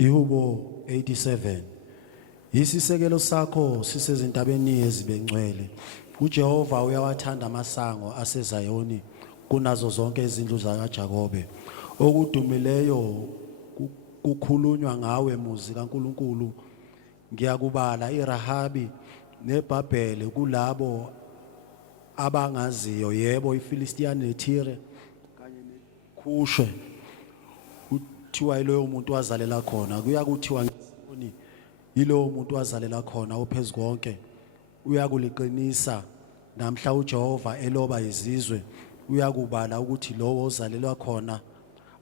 Ihubo 87. Isisekelo sakho sisezintabeni ezibengcwele. uJehova uyawathanda amasango aseZayoni kunazo zonke izindlu zakaJakobe. Okudumileyo kukhulunywa ngawe muzi kaNkulunkulu. Ngiyakubala iRahabi neBhabhele kulabo abangaziyo, yebo iFilistiya neThire kanye neKhushe. Kuthiwa iloyo umuntu wazalela khona, kuyakuthiwa ngisoni iloyo umuntu wazalela khona ophezukonke. Uyakuliqinisa namhla uJehova eloba izizwe. Uyakubala ukuthi lowo ozalelwa khona.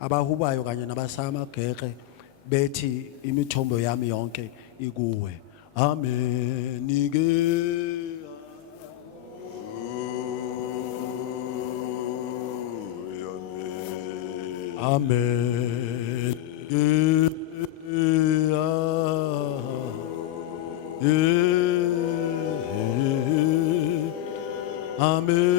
Abahubayo kanye nabasamagekhe bethi imithombo yami yonke ikuwe. Amen. Amen. Amen.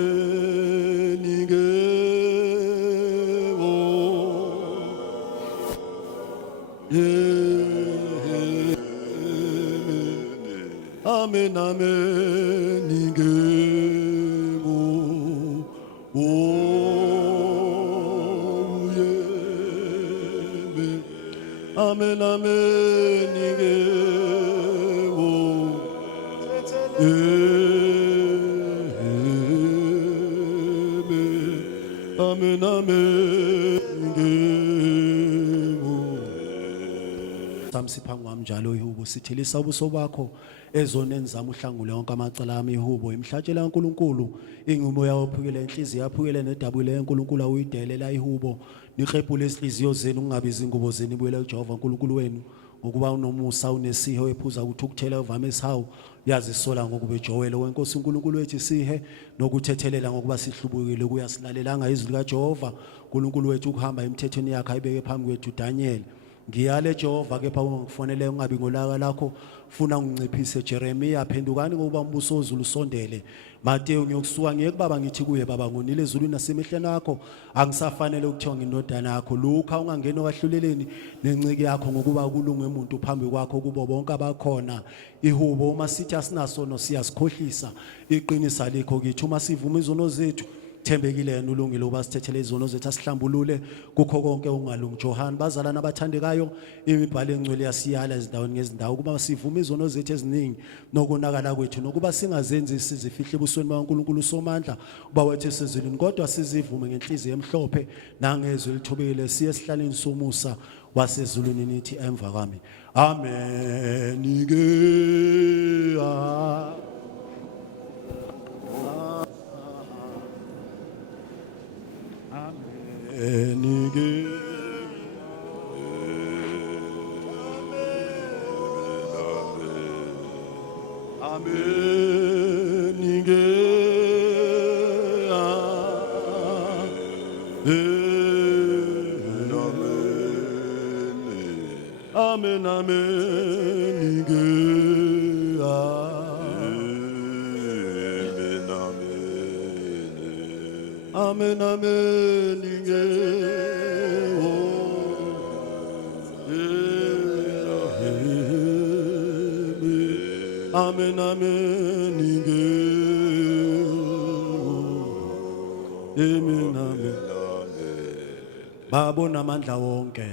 Amen. Amen, amen, amen, amen. Samsipha ngwamjalo ihubo sithilisa ubuso bakho ezoneni zami uhlangule wonke amacala ami ihubo imhlatshela kaNkulunkulu ingumoya ophukile inhliziyo yaphukile nedabule kaNkulunkulu awuyidelela ihubo nikhepule izinhliziyo zenu ungabi izingubo zenu ibuyele kuJehova uNkulunkulu wenu ngokuba unomusa unesiho ephuza ukuthukuthela uvame isihawu yazisola ngokuba ejowele wenkosi uNkulunkulu wethu sihe nokuthethelela ngokuba sihlubukile kuyasilalelanga izwi likaJehova uNkulunkulu wethu ukuhamba emthethweni yakhe ayibeke phambi kwethu Daniel. Ngiyale Jehova kepha ungifonele ungabi ngolaka lakho funa unginciphise. Jeremiya phendukani ngokuba umbuso ozulu sondele. Mateyu ngiyokusuka ngiye kubaba ngithi kuye baba ngonile ezulwini nasemehlweni akho angisafanele ukuthiwa ngindodana yakho. Luka ungangena okwahluleleni nencike yakho ngokuba kulunge umuntu phambi kwakho kubo bonke abakhona. Ihubo uma sithi asinasono siyasikhohlisa iqinisa likho kithi uma sivuma izono zethu thembekile yena ulungile uba sithethele izono zethu asihlambulule kukho konke ungalungi. Johani bazalana abathandekayo imibhalo engcwele yasiyala ezindaweni ngezindawo kuba sivuma izono zethu eziningi nokunakala kwethu nokuba singazenzi sizifihle ebusweni bakaNkulunkulu somandla uba wethu sezulwini kodwa sizivume ngenhliziyo emhlophe nangezwi elithobekile siye esihlaleni somusa wasezulwini nithi emva kwami amen. Amen. amen ke amen amen ke amen amen ke amen amen Baba onamandla wonke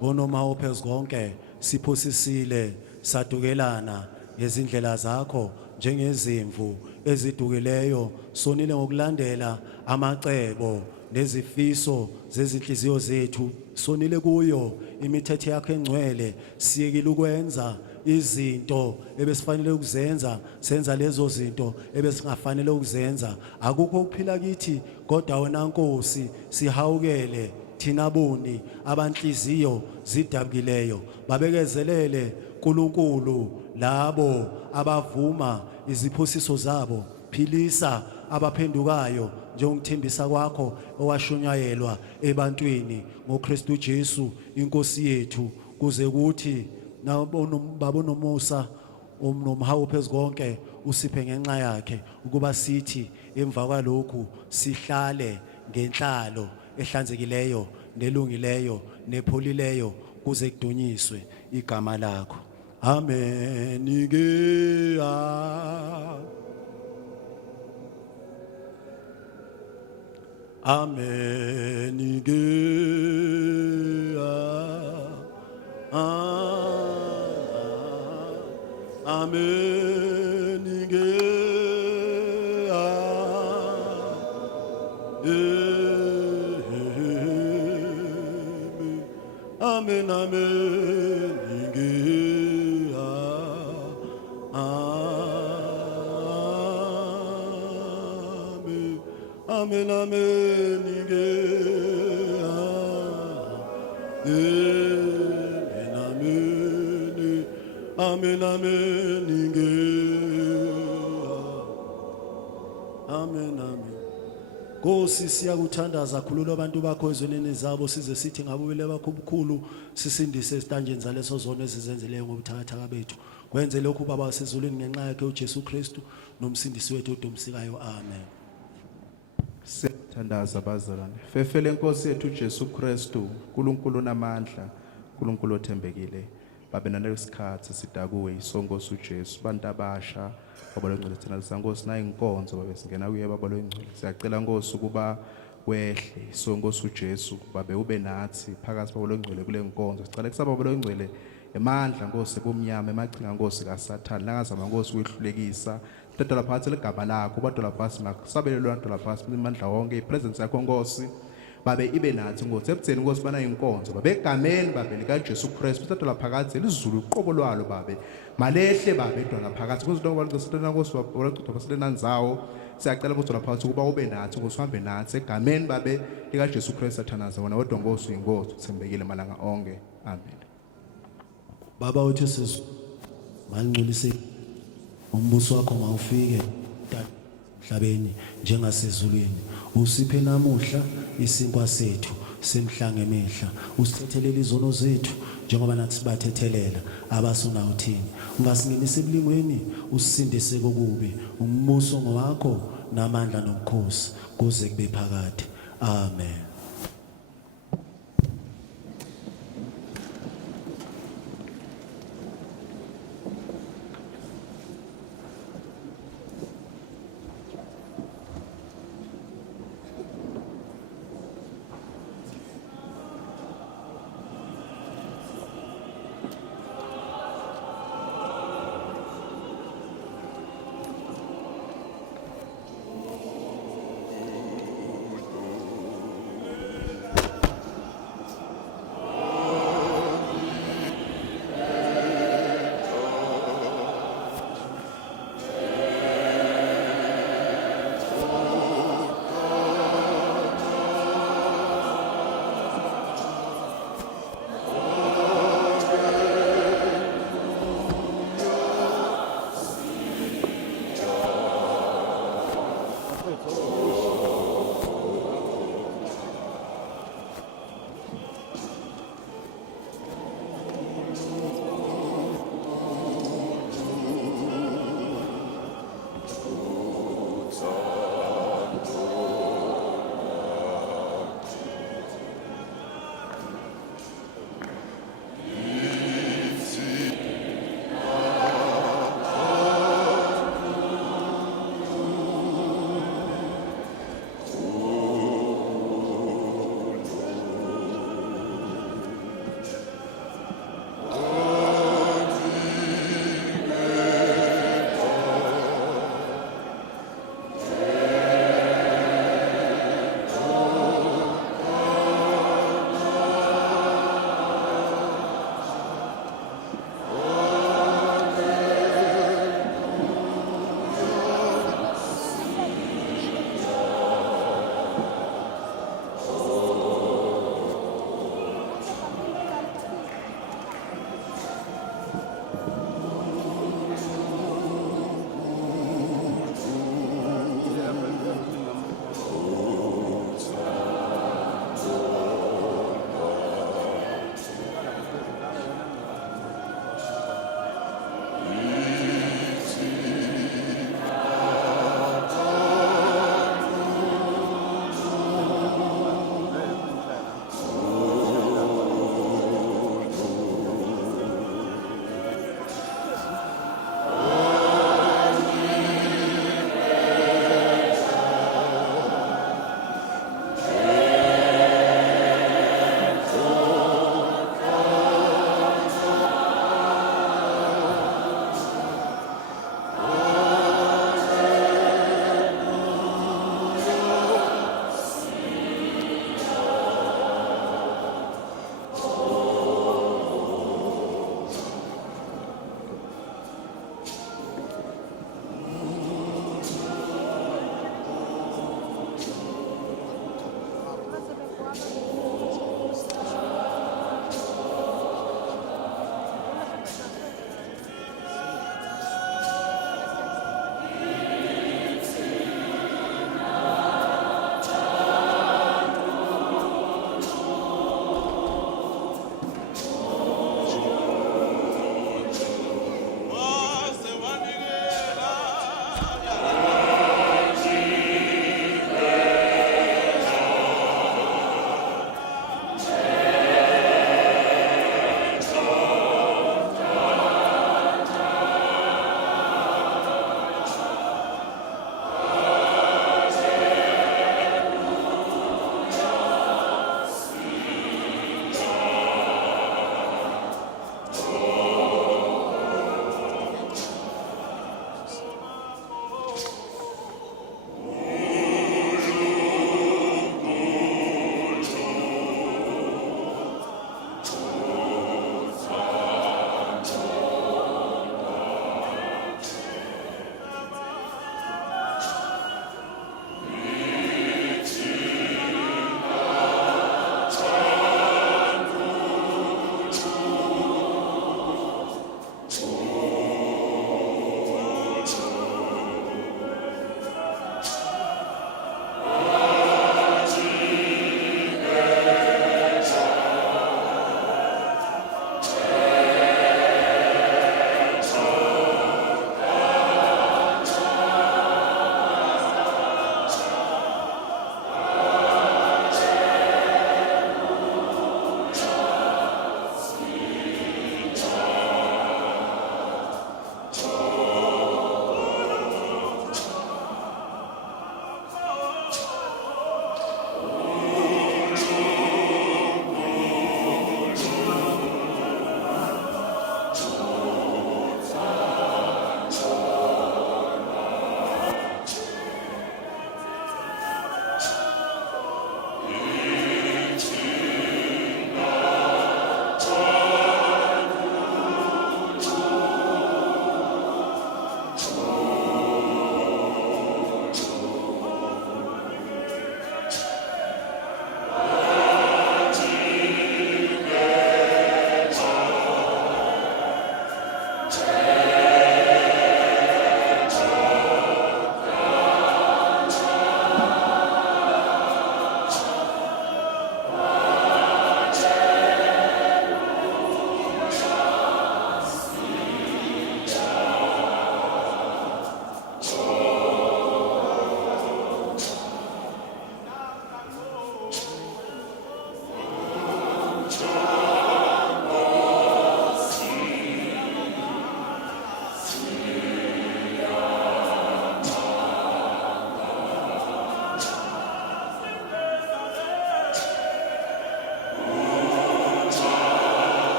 onoma ophezulu konke siphosisile sadukelana ngezindlela zakho njengezimvu ezidukileyo sonile ngokulandela amacebo nezifiso zezinhliziyo zethu sonile kuyo imithetho yakho engcwele siyekile ukwenza izinto ebesifanele ukuzenza senza lezo zinto ebesingafanele ukuzenza akukho ukuphila kithi kodwa wena Nkosi sihawukele thina boni abanhliziyo zidabukileyo babekezelele uNkulunkulu labo abavuma iziphusiso zabo philisa abaphendukayo njengokthembisa kwakho owashunyayelwa ebantwini ngoKristu Jesu inkosi yethu kuze kuthi baba nomusa nomhawu phezukonke usiphe ngenxa yakhe ukuba sithi emva kwalokhu sihlale ngenhlalo ehlanzekileyo nelungileyo nepholileyo kuze kudunyiswe igama lakho amen ke amen ke amen ke amen amen ke amen amen ke amen amen ke amen amen Nkosi siyakuthandaza khulula abantu bakho ezoneni zabo size sithi ngabubele bakho obukhulu sisindise esitanjeni zaleso zono ezizenzeleyo ngobuthakathaka bethu kwenze lokhu baba sezulwini ngenxa yakhe uJesu Kristu nomsindisi wethu odomsikayo amen Sithandaza bazalwane fefele Nkosi yethu uJesu Kristu uNkulunkulu namandla uNkulunkulu othembekile babe nanesikhathi sidakuwe isongosi uJesu bantu abasha babalongcwele thina lisankosi nayi inkonzo babe singena kuye babalongcwele siyacela Nkosi ukuba wehle isongosi uJesu babe ube nathi phakathi babalongcwele kule nkonzo sicela kusaba babalongcwele emandla Nkosi bomnyama emagcinga Nkosi kaSathane langazama Nkosi ukuhlulekisa Ndoda lapha legama lakho badola phasi makusabelelwa ndola phasi imandla wonke ipresence yakho Nkosi babe ibe nathi Nkosi ebutheni Nkosi bana inkonzo babe egameni babe lika Jesu Kristu badola phakathi elizulu uqobo lwalo babe malehle babe dola phakathi Nkosi lokho balesitana Nkosi babolaqotha baselena nzawo siyacela badola phakathi kuba ube nathi Nkosi uhambe nathi egameni babe lika Jesu Kristu athanaza wona kodwa Nkosi uyinkosi uthembekile malanga onke amen Baba wethu sizu mangcolise umbuso wakho mawufike emhlabeni njengasezulwini usiphe namuhla isinkwa sethu semhlanga emihla usithethelele izono zethu njengoba nathi sibathethelela abasuna uthini ungasingenisa ebilingweni usisindise kokubi umbuso ngowakho namandla nobukhosi kuze kube phakade amen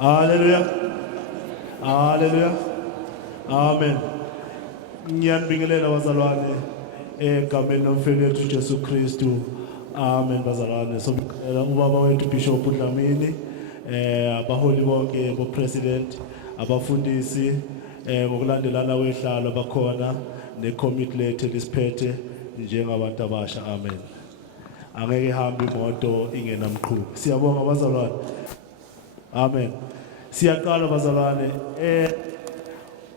Hallelujah. Hallelujah. Amen. Ngiyanibingelela bazalwane egameni lomfowethu uJesu Kristu. Amen bazalwane. Somcela ubaba wethu Bishop Dlamini, abaholi bonke bo president, abafundisi ngokulandelana wehlalo bakhona necommittee lethu lisiphethe njengabantu abasha. Amen. Angeke ihambe imoto ingenamqhubi. Siyabonga bazalwane. Amen. Siyaqala bazalwane.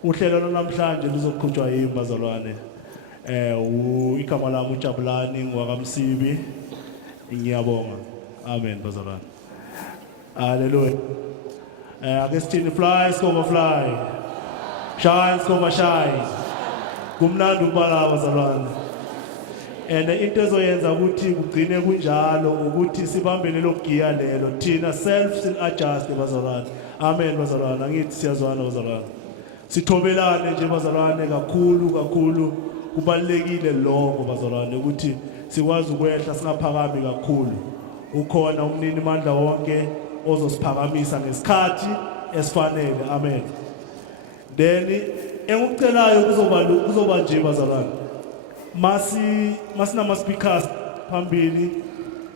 Uhlelo namhlanje luzoqhutshwa yimi bazalwane. Igama lami uJabulani ngwakamsibi. Ngiyabonga. Amen bazalwane. Hallelujah. Ake sithini fly scoba fly. Shine scoba shine. Kumnandi ukubala bazalwane. Into ezoyenza ukuthi kugcine kunjalo ukuthi sibambele logiya lelo thina self adjust bazalwane. Amen bazalwane. Angithi siyazwana bazalwane. Sithobelane nje bazalwane kakhulu kubalekile lokho bazalwane ukuthi sikwazi ukwehla singaphakami kakhulu. Ukhona umnini mandla wonke ozosiphakamisa ngesikhathi esifanele. Amen. Then engikucelayo kuzoba nje bazalwane. Masina speakers phambili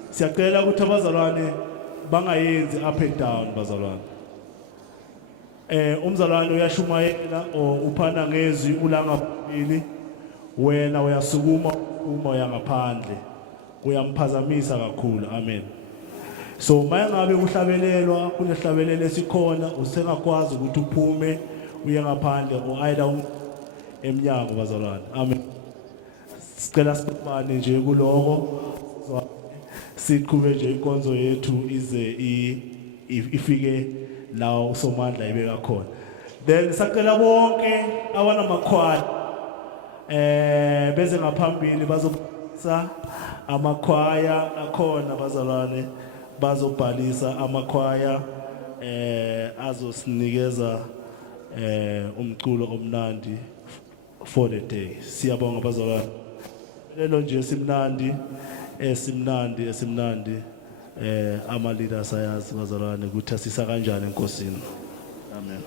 siyacela ukuthi abazalwane bangayenzi up and down bazalwane. Umzalwane uyashumayela uphana ngezwi ulanga phambili wena uyasukuma uma uyangaphandle uyamphazamisa kakhulu. Amen. So mayengabe uhlabelelwa kunehlabelelo esikhona usengakwazi ukuthi uphume uye ngaphandle either emnyango bazalwane. Amen. Sicela sibane nje kuloko siqhube nje inkonzo yethu ize ifike la usomandla ibeka khona. Then sacela bonke abanamakhwaya beze ngaphambili bazobhalisa amakhwaya akhona bazalwane bazobhalisa amakhwaya azosinikeza umculo omnandi for the day. Siyabonga bazalwane. Lelo nje esimnandi ama leaders ayazi bazalwane ukuthi asisa kanjani enkosini. Amen.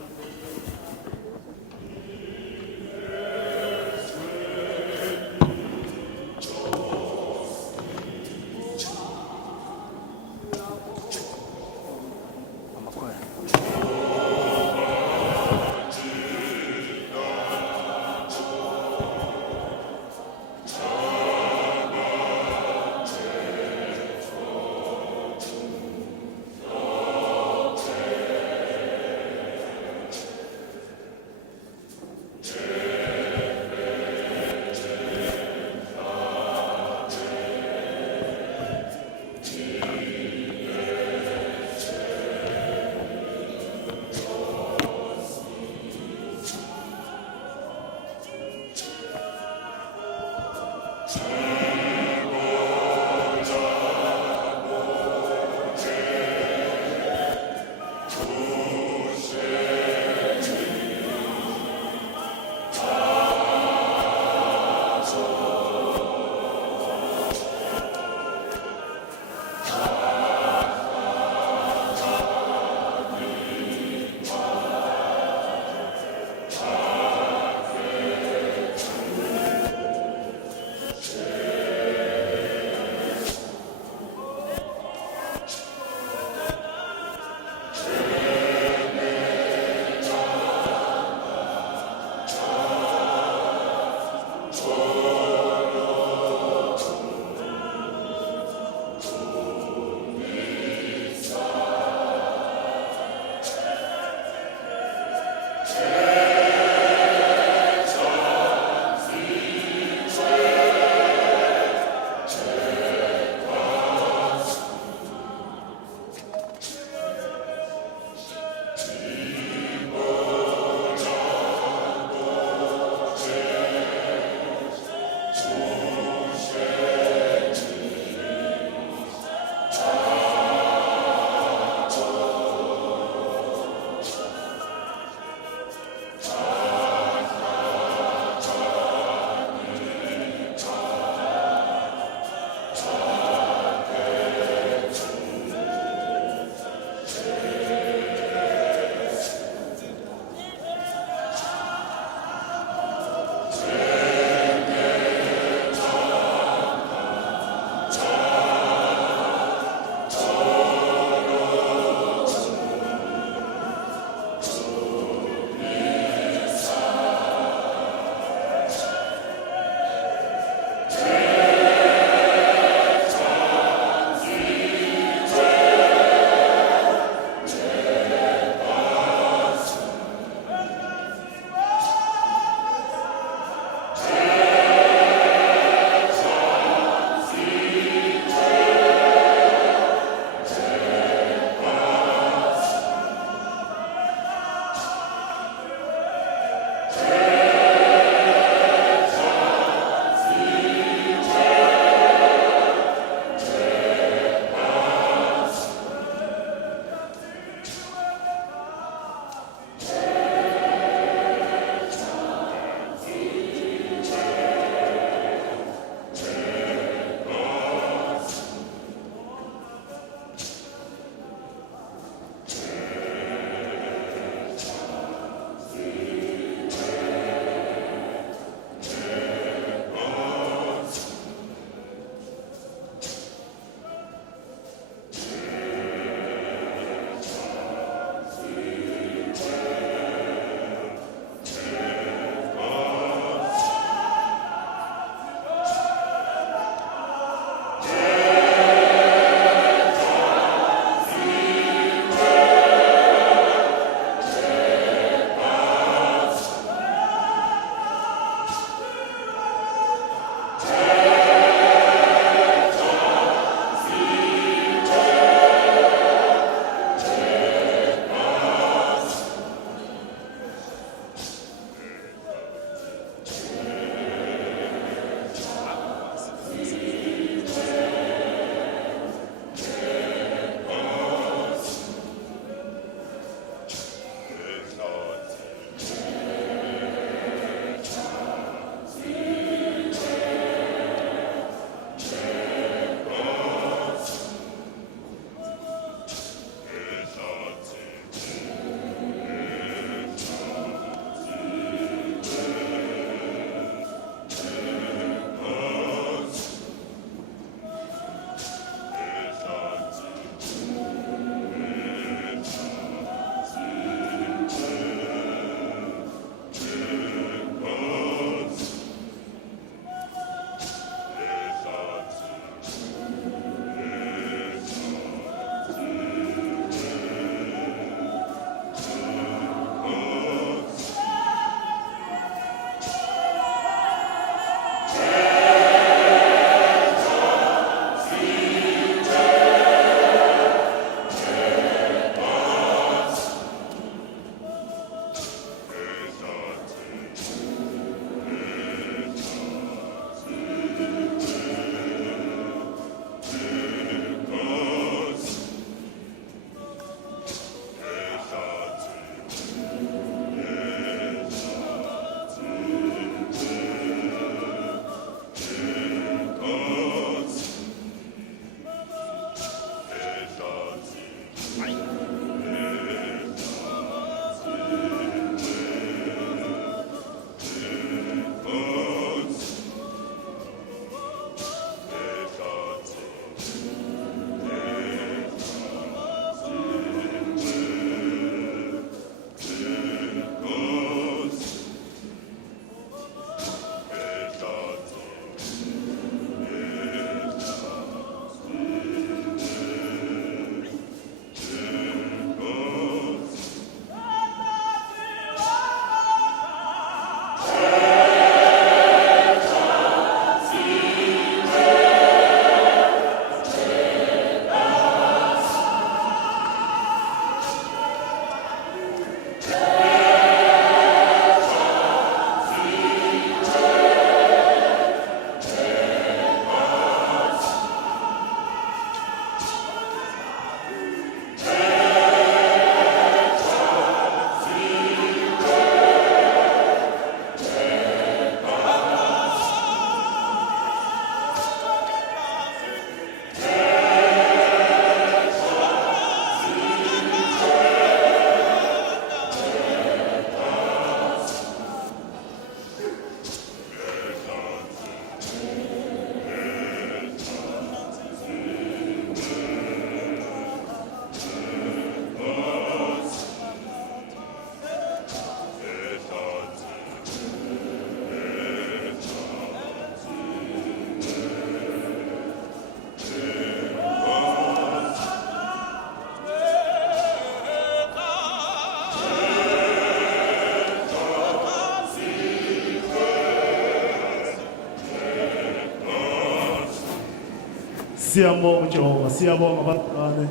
Siyabonga Jehova, siyabonga bazalwane.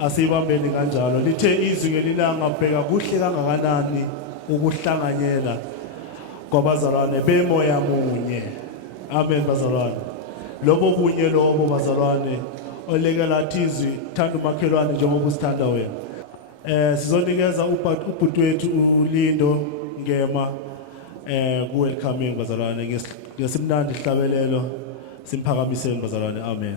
Asibambeni kanjalo. Lithe izwi ngelilanga bheka kuhle kangakanani ukuhlanganyela kwabazalwane bemoya munye. Amen bazalwane. Lobo bunye lobo bazalwane olekela izwi thanda umakhelwane njengoba usithanda wena. Sizonikeza ubhuti wethu uLindo Ngema ku welcoming bazalwane ngesimnandi hlabelelo simphakamiseni bazalwane. Amen.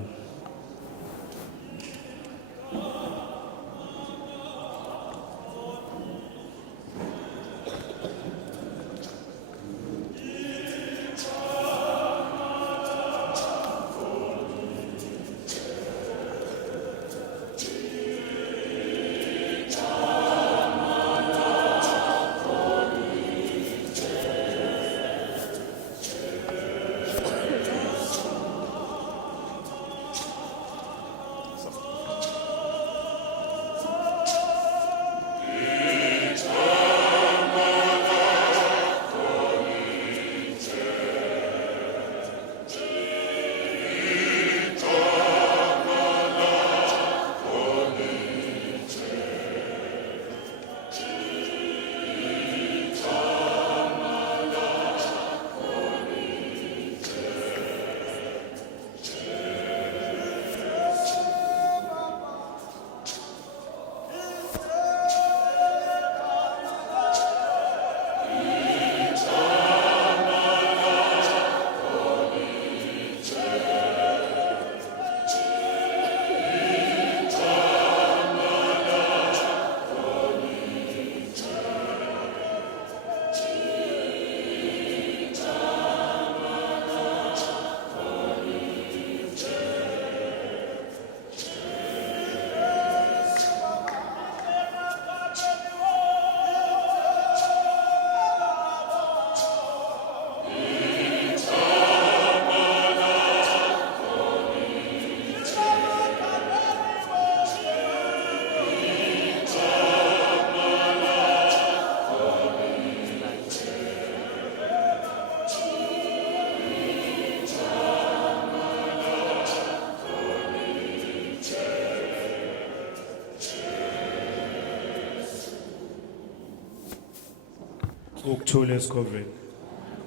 Ukuthula esikhosini,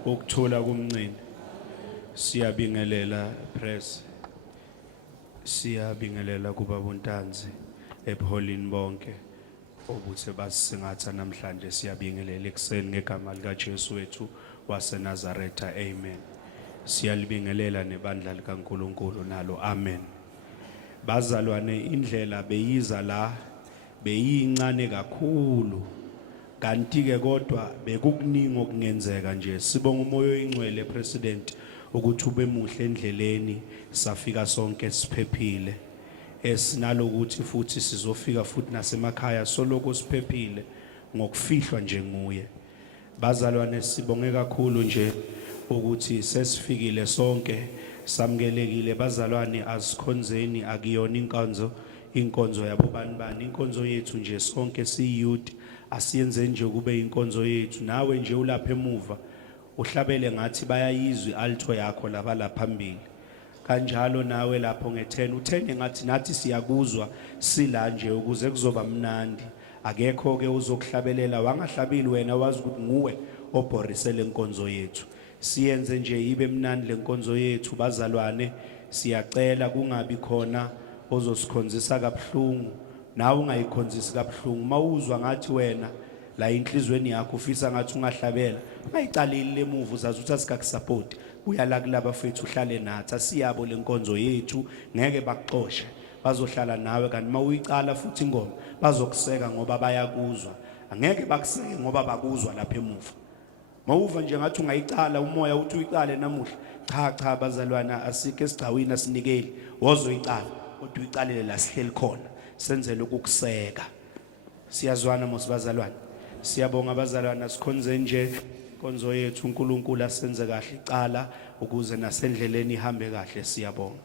ukuthula kumncini. Siyabingelela press. Siyabingelela kuba bontanzi ebuholini bonke obuthe basisingatha namhlanje. Siyabingelela ekseni ngegama lika Jesu wethu waseNazaretha. Amen. Siyalibingelela nebandla likaNkulunkulu nalo. Amen. Bazalwane, indlela beyiza la beyincane kakhulu. Kanti ke kodwa bekukuningi okungenzeka nje. Sibonga umoya oyingcwele president ukuthi ube muhle endleleni safika sonke siphephile. Esinalokuthi futhi sizofika futhi nasemakhaya soloko siphephile ngokufihlwa nje nguye. Bazalwane, sibonge kakhulu nje ukuthi sesifikile sonke samkelekile. Bazalwane, asikhonzeni akuyona inkonzo yabo bani inkonzo yethu nje sonke siyouth. Asiyenze nje kube inkonzo yethu. Nawe nje ulapha emuva uhlabele ngathi bayayizwi alto yakho laba phambili. Kanjalo nawe lapho nge10 uthenge ngathi nathi siyakuzwa sila nje ukuze kuzoba mnandi. Akekho ke uzokuhlabelela wangahlabili wena wazi ukuthi nguwe obhorisele inkonzo yethu. Siyenze nje ibe mnandi lenkonzo yethu bazalwane. Siyacela kungabi khona ozosikhonzisa kabuhlungu. Nawe ungayikhonzisi kabuhlungu. Mawuzwa ngathi wena la inhlizweni yakho ufisa ngathi ungahlabela, ungayicaleli lemuva uzazi ukuthi asikakusupport. Uyala kulaba fethu uhlale nathi. Asiyabo lenkonzo yethu ngeke bakuxoshe. Bazohlala nawe kanti mawuyicala futhi ingoma bazokuseka ngoba bayakuzwa. Angeke bakuseke ngoba bakuzwa lapha emuva. Mawuva nje ngathi ungayicala umoya uthi uyicale namuhla. Cha bazalwana, asike esigcawini asinikeli wozoyicala kodwa uyicalele la sihleli khona. Senzele ukukuseka. Siyazwana mosibazalwane. Siyabonga abazalwane, asikhonze nje konzo yethu uNkulunkulu asenze kahle icala ukuze nasendleleni ihambe kahle. Siyabonga.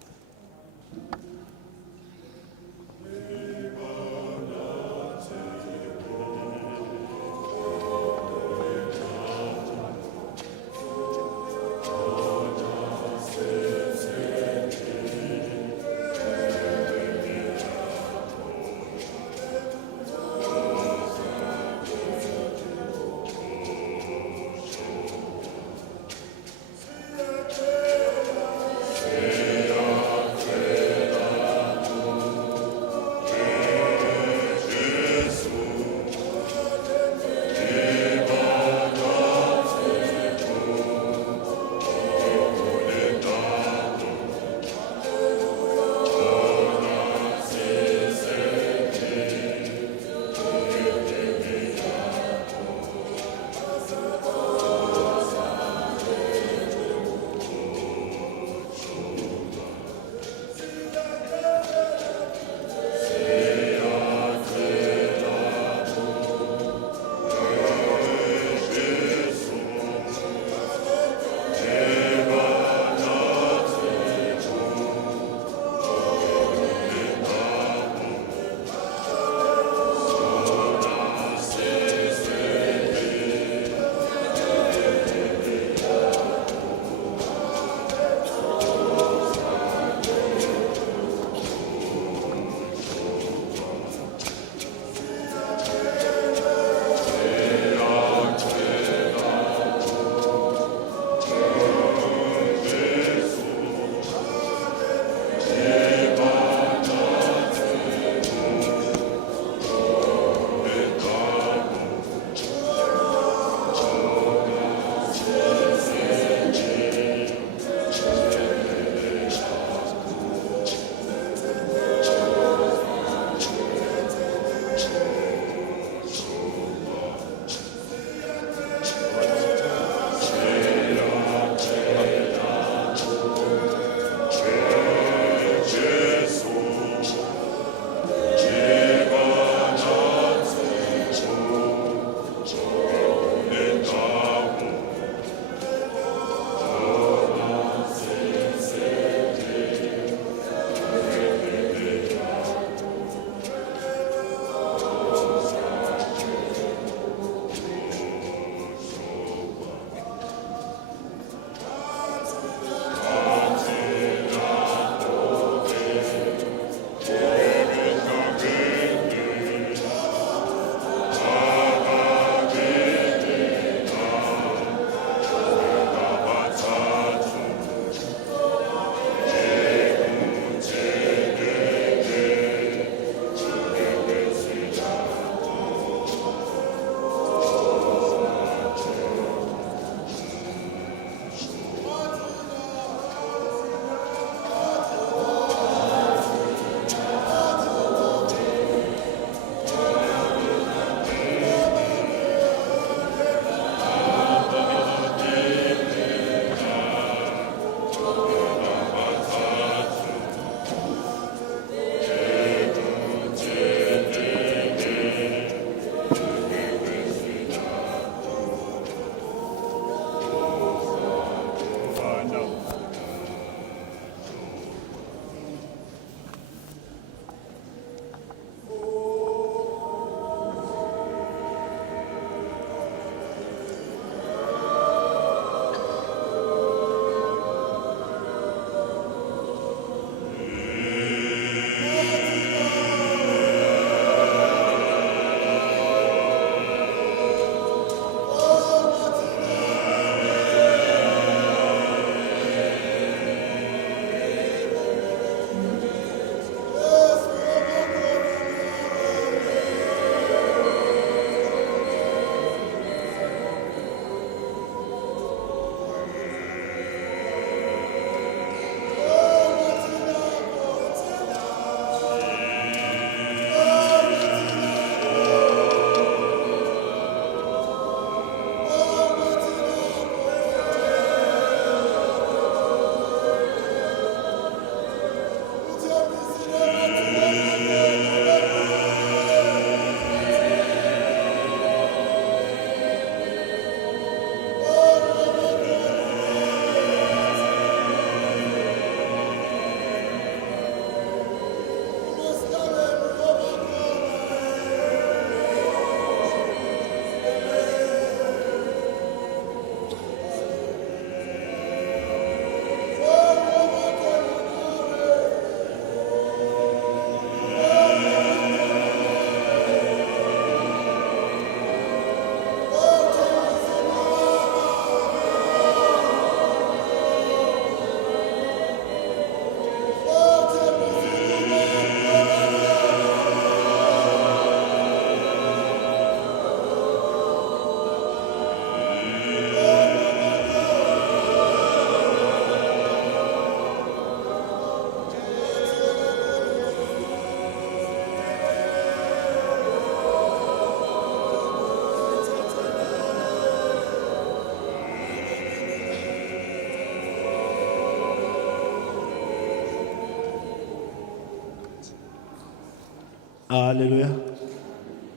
Haleluya.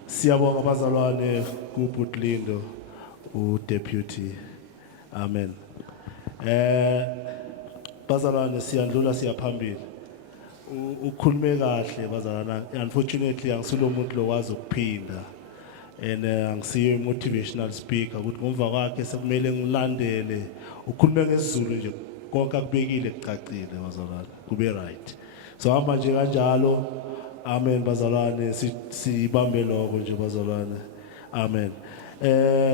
Siyabonga abazalwane kuButlindo uDeputy. Amen. Bazalwane siyandlula siyaphambili. Ukhulume kahle bazalwana. Unfortunately angisulo umuntu lokwazi ukuphinda. And angisiyo motivational speaker ukuthi ngomva kwakhe sekumele ngilandele ukhulume ngesizulu nje konke akubekile kucacile bazalwane kube right. So hamba nje kanjalo. Amen bazalwane sibambe lokho nje bazalwane. Amen.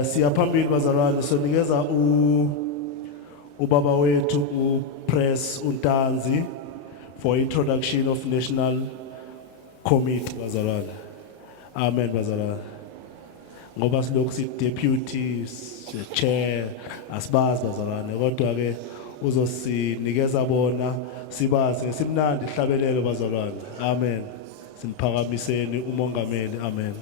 Siyaphambili bazalwane sonikeza ubaba wethu uPress uNtanzi for introduction of National Committee bazalwane. Amen bazalwane. Ngoba silokhu si deputy chair asibazi bazalwane kodwa ke uzosinikeza bona sibazi ngesimnandi ihlabelelo bazalwane. Amen. Simphakamiseni umongameli. Amen.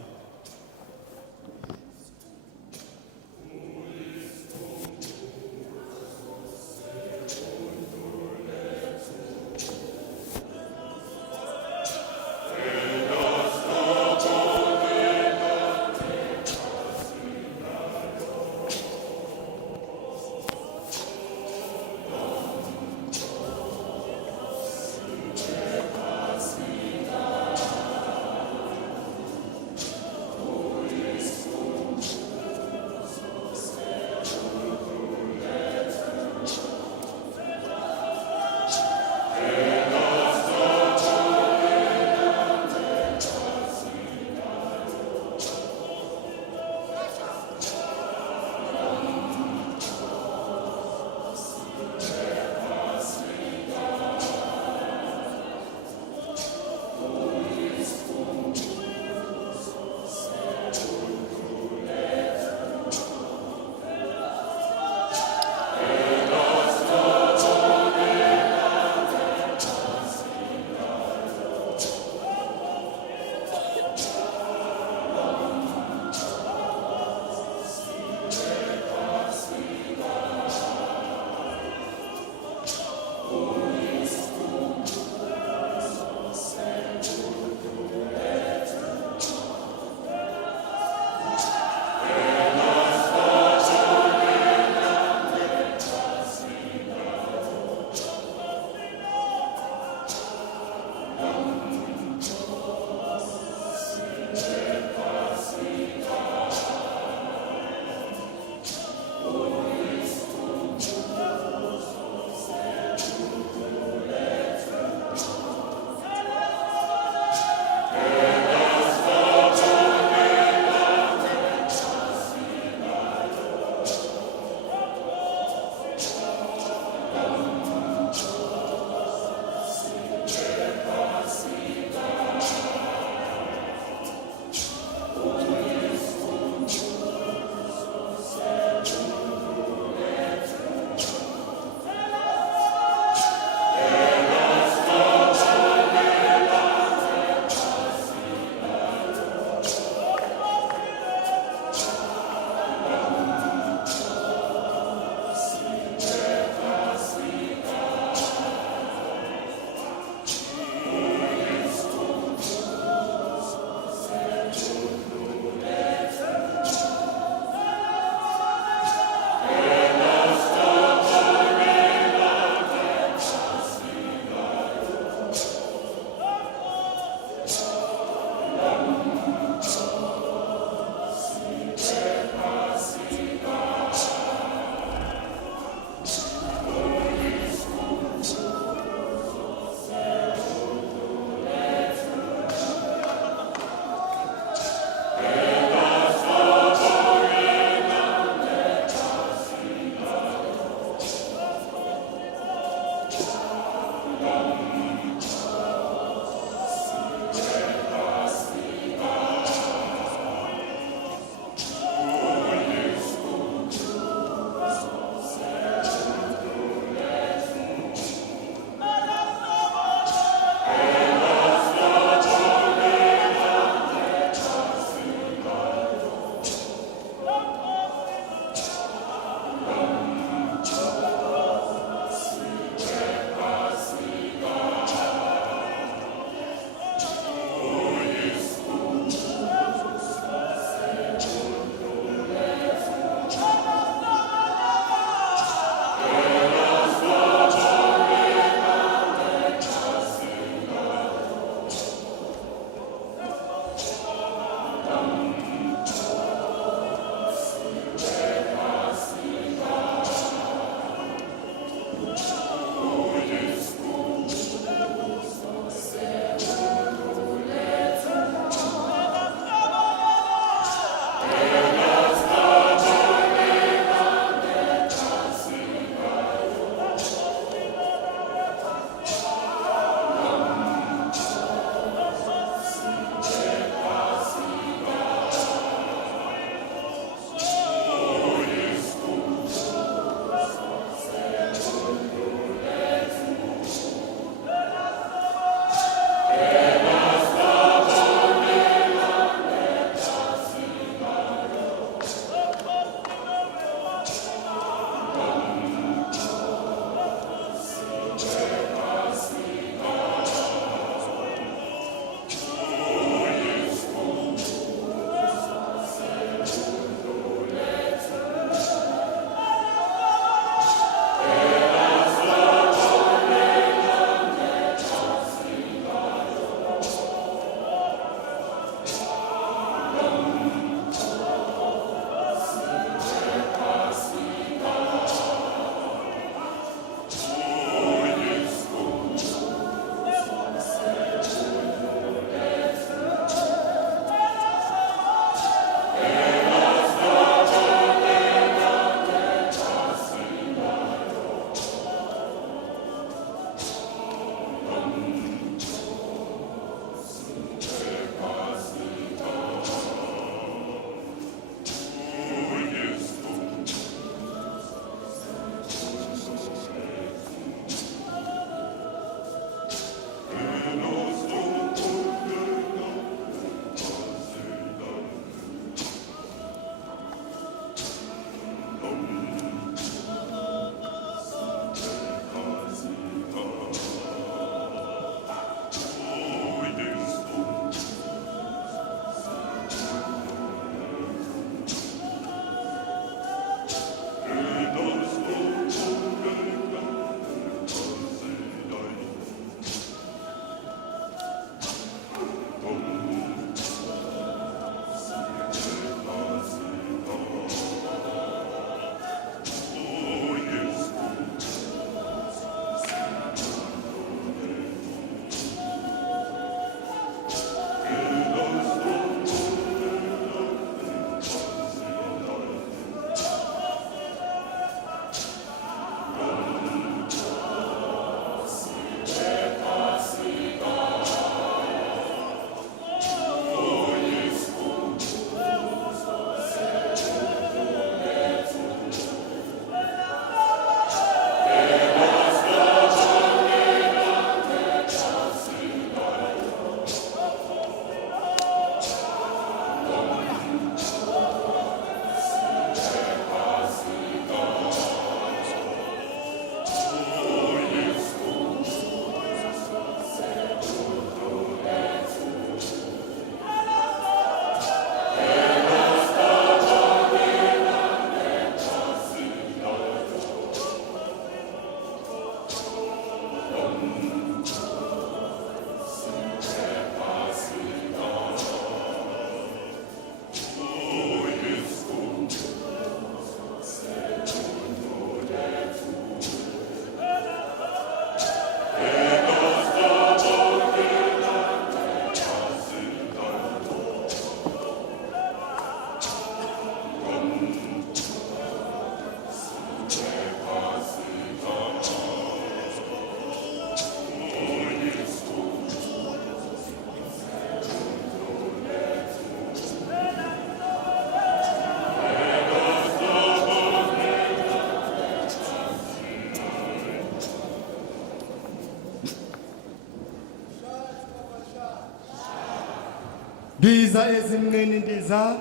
Indiza ezimnqeni indiza.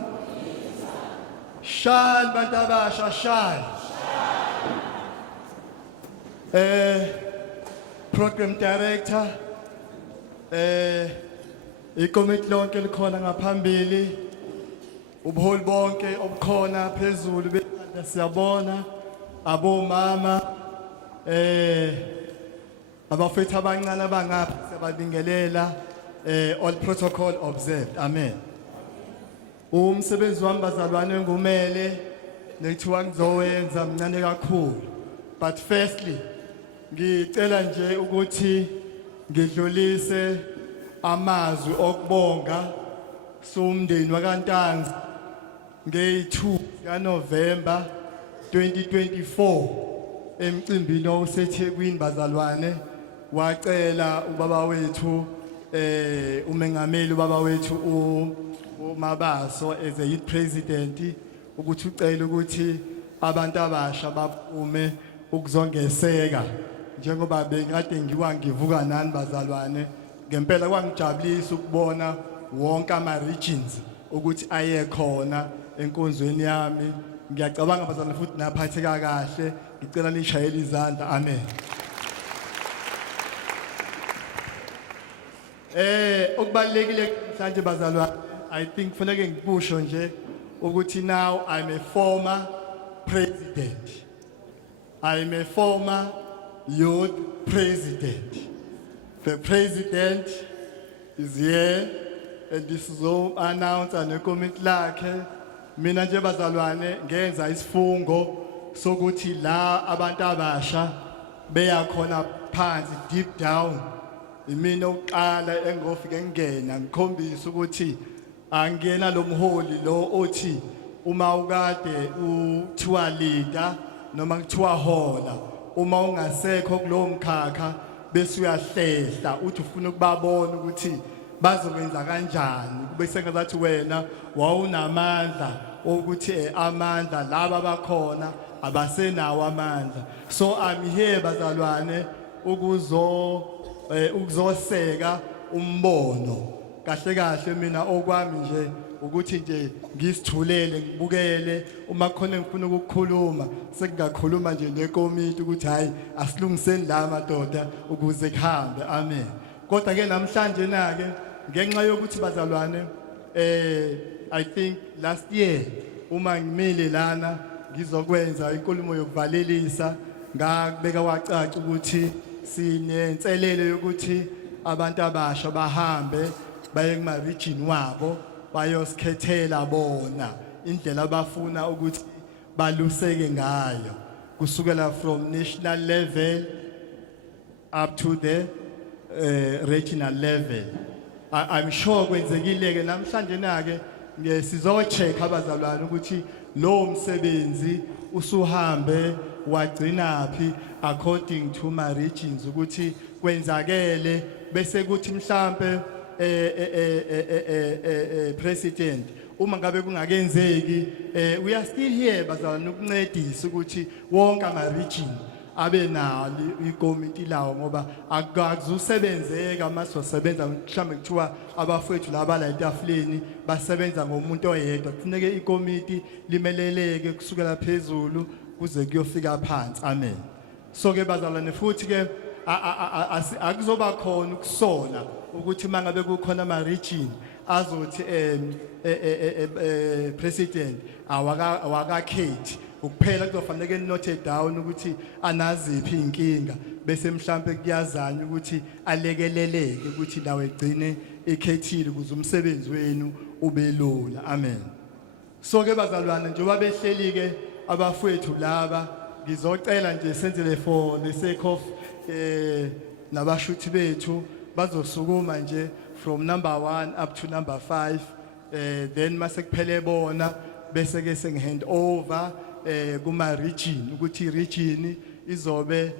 Shine bantu abasha shine. Program director ikomiti lonke likhona ngaphambili ubuholi bonke obukhona phezulu bebandla siyabona abomama abafethu abancane abangapha siyababingelela all protocol observed amen. Umsebenzi wami bazalwane ngumele nethiwa ngizowenza mncane kakhulu but firstly ngicela nje ukuthi ngidlulise amazwi okubonga somndeni wakaNtanzi nge-2 kaNovember 2024 emcimbini oseThekwini bazalwane wacela ubaba wethu umengameli ubaba wethu uMabaso as a youth president ukuthi ucela ukuthi abantu abasha baphume ukuzongeseka njengoba bekade ngivuka nani bazalwane ngempela kwangijabulisa ukubona wonke ama regions ukuthi aye khona enkonzweni yami ngiyacabanga bazalwane futhi naphatheka kahle ngicela nishayele izandla amen. Okubalekile manje bazalwane I think kufanele ngikusho nje ukuthi now I'm a former president. I'm a former youth president. The president is here and this is all announced and a comment lakhe. Mina nje bazalwane ngenza isifungo sokuthi la abantu abasha beyakhona phansi deep down. Imina uqala engofike ngena ngikhombisa ukuthi angena lo mholi lo othi uma ukade uthiwa leader noma kuthiwa hola uma ungasekho kulowo mkhakha bese uyahlehla uthi ufuna ukubabona ukuthi bazokwenza kanjani kube sengazathi wena wawunamandla ukuthi amandla laba bakhona abasenawo amandla. So I'm here bazalwane ukuzoseka umbono kahle kahle mina okwami nje ukuthi nje ngisithulele ngibukele uma khona ngifuna ukukhuluma sekungakhuluma nje nekomiti ukuthi hayi asilungiseni la madoda ukuze kuhambe amen. Kodwa ke namhlanje na ke ngenxa yokuthi bazalwane I think last year uma ngimile lana ngizokwenza inkulumo yokuvalelisa ngakubeka wacaca ukuthi sinenselelo yokuthi abantu abasha bahambe baye kuma region wabo bayosikhethela bona indlela abafuna ukuthi baluseke ngayo kusukela from national level up to the regional level. I'm sure kwenzekile ke namhlanje na ke sizocheck abazalwane ukuthi lo msebenzi usuhambe wagcina phi according to my regions ukuthi kwenzakele bese kuthi mhlambe president uma ngabe kungakenzeki we are still here bazalwane ukuncedisa ukuthi wonke ama region abe nalo ikomiti lawo ngoba akuzusebenzeka masosebenza mhlambe kuthiwa abafowethu laba la etafuleni basebenza ngomuntu oyedwa kufuneke ikomiti limeleleke kusukela phezulu kuze kuyofika phansi amen. So ke bazalwane futhi ke akuzoba khona ukusola ukuthi mangabe kukhona ama region azothi president awakakhethi ukuphela kuzofanele note down ukuthi anaziphi inkinga bese mhlambe kuyazanywa ukuthi alekeleleke ukuthi nawe egcine ekhethile kuze umsebenzi wenu ube lula amen. So ke bazalwane njengoba behleli ke abafowethu laba ngizocela nje senzele for the sake of nabashuthi bethu bazosukuma nje from number 1 up to number 5 then mase kuphele bona bese ke sengihand over kuma region ukuthi region izobe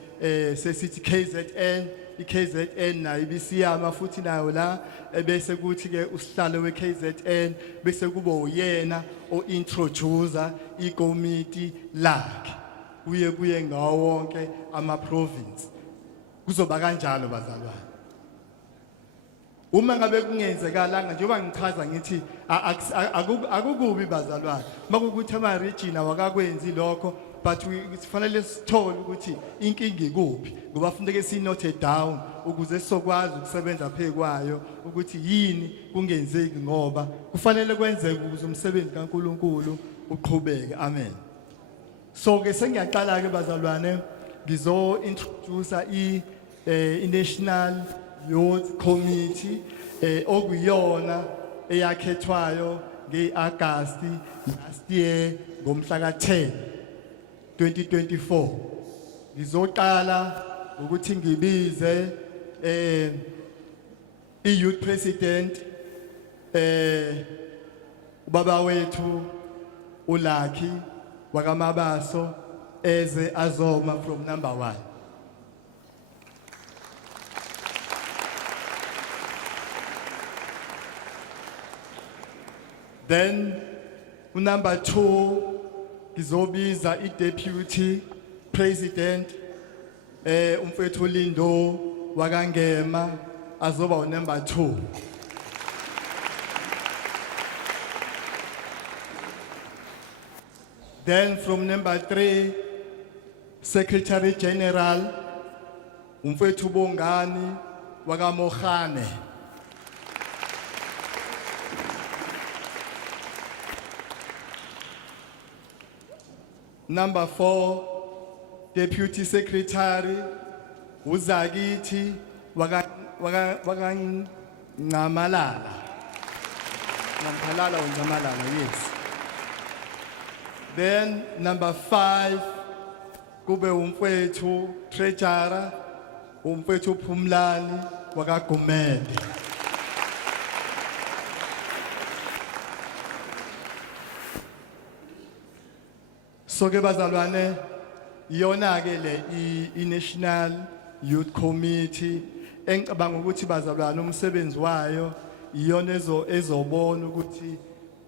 sesithi KZN iKZN nayo ibisiyama futhi nayo la bese kuthi ke usihlalo weKZN bese kuba uyena ointroducer ikomiti lakhe kuye ngawo wonke ama province kuzoba kanjalo bazalwane. Uma ngabe kungenzekalanga njengoba ngichaza ngithi akukubi bazalwane makukuthi ama region awakakwenzi lokho but sifanele sithole ukuthi inkinga ikuphi ngoba kufanele sinothe down ukuze sizokwazi ukusebenza phekwayo ukuthi yini kungenzeki ngoba kufanele kwenzeke ukuze umsebenzi kaNkuluNkulu uqhubeke. Amen. So ke sengiyaqala ke bazalwane ngizo introduce i National Youth Committee okuyona eyakhethwayo ngeAugust last year ngomhla ka10 2024. Ngizoqala ukuthi ngibize iYouth President ubaba wethu uLucky wakamabaso eze azoma from number 1. Then number 2 ngizobiza iDeputy President umfethu Lindo wakangema azoba number 2. Then from number 3 Secretary General umfethu Bongani wakaMohane. Number 4, Deputy Secretary Uzakithi waka Ngamalala. Ngamalala uNgamalala, yes. Then number 5, kube umfethu Treasurer umfethu Phumlani waka Gumede. So ke bazalwane iyona ke le i-National Youth Committee engicabanga ukuthi bazalwane umsebenzi wayo iyona ezobona ukuthi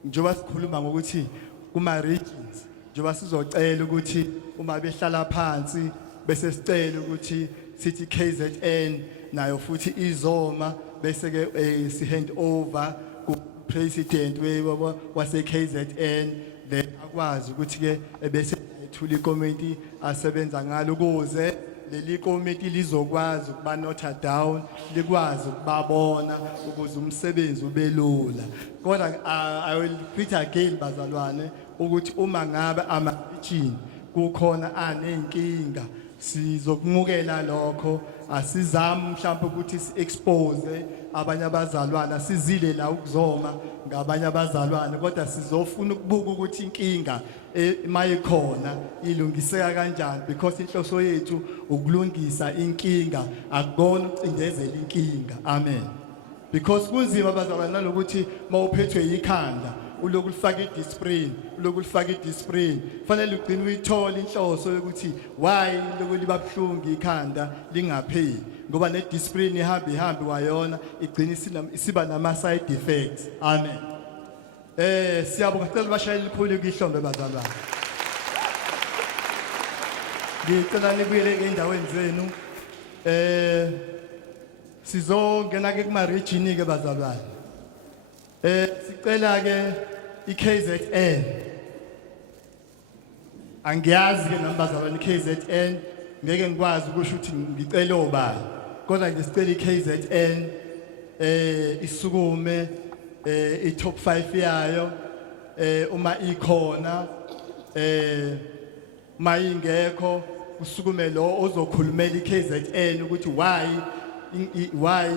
njengoba sikhuluma ngokuthi kuma regions njengoba sizocela ukuthi uma behlala phansi bese sicela ukuthi sithi KZN nayo futhi izoma bese ke si hand over ku president wase KZN then akwazi ukuthi ke bese ethula ikomiti asebenza ngalo ukuze leli komiti lizokwazi ukuba notha down likwazi ukubabona ukuze umsebenzi ube lula. Kodwa I will repeat again bazalwane ukuthi uma ngabe ama region kukhona anenkinga sizokumukela lokho asizami mhlawumbe ukuthi siexpose abanye abazalwane sizile la ukuzoma ngabanye abazalwane kodwa sizofuna ukubuka ukuthi inkinga mayikhona ilungiseka kanjani because inhloso yethu ukulungisa inkinga akubona ukucindezela inkinga. Amen. Because kunzima abazalwane nalokuthi mawuphethwe yikhanda uloku lifaka idiscipline uloku lifaka idiscipline fanele ugcine uyithola inhloso yokuthi why lokho libabhlungu ikhanda lingapheli ngoba ne discipline ihamba wayona igcina isiba nama side effects. Amen. Siyabonga sicela bashayeli likhulu kwihlombe bazalwane. Ngicela nibuyele endaweni zenu. Sizongena ke kuma region ke bazalwane. Sicela ke iKZN. Angiyazi ke nambazalwane iKZN ngeke ngikwazi ukusho ukuthi ngicela obani kodwa ngisicela iKZN isukume i-top 5 yayo uma ikhona mayingekho usukume lo ozokhulumela iKZN ukuthi why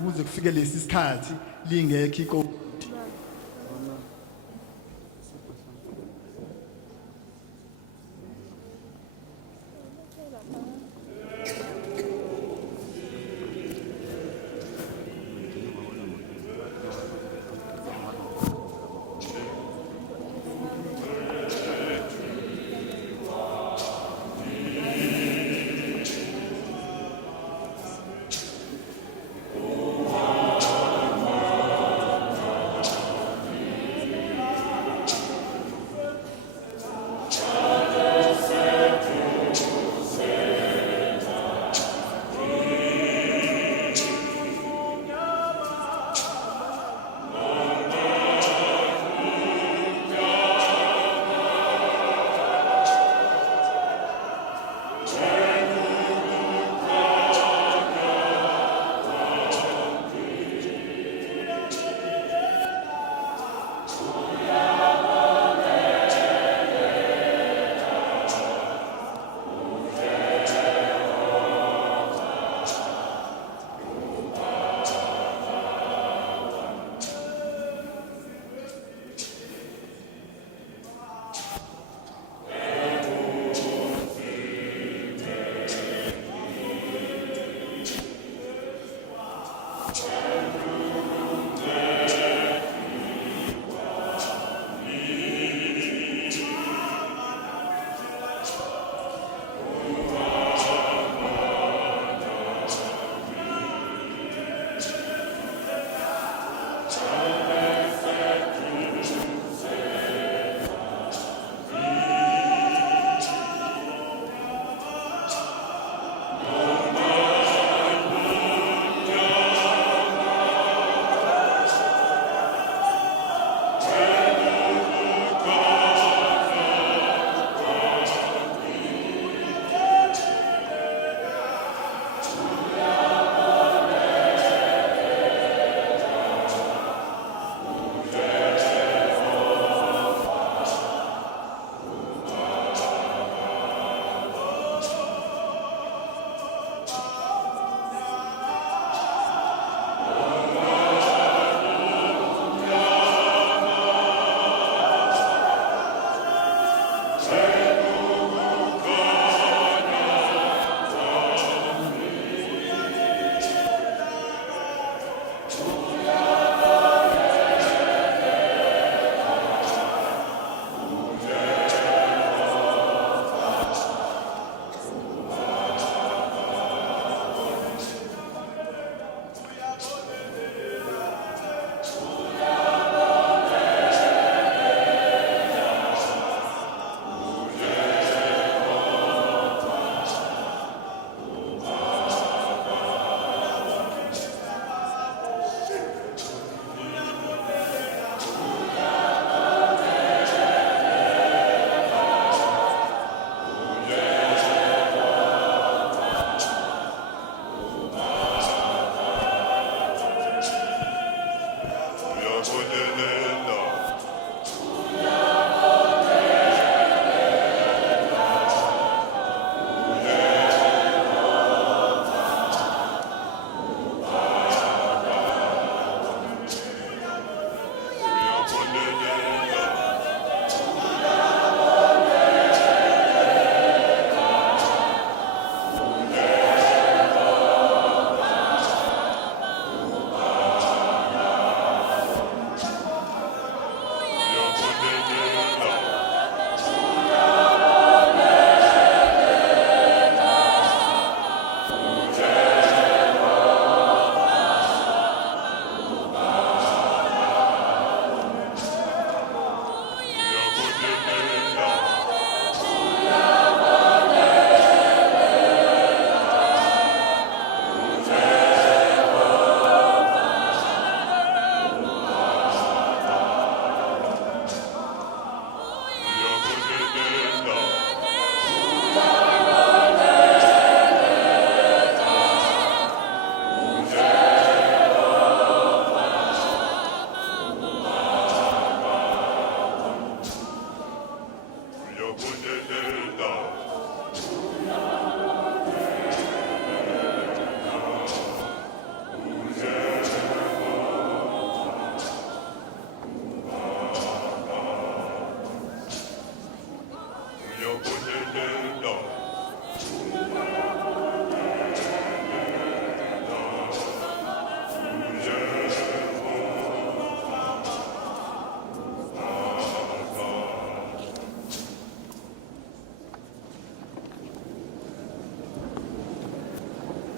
ukuze kufike lesi sikhathi lingekho ikomiti.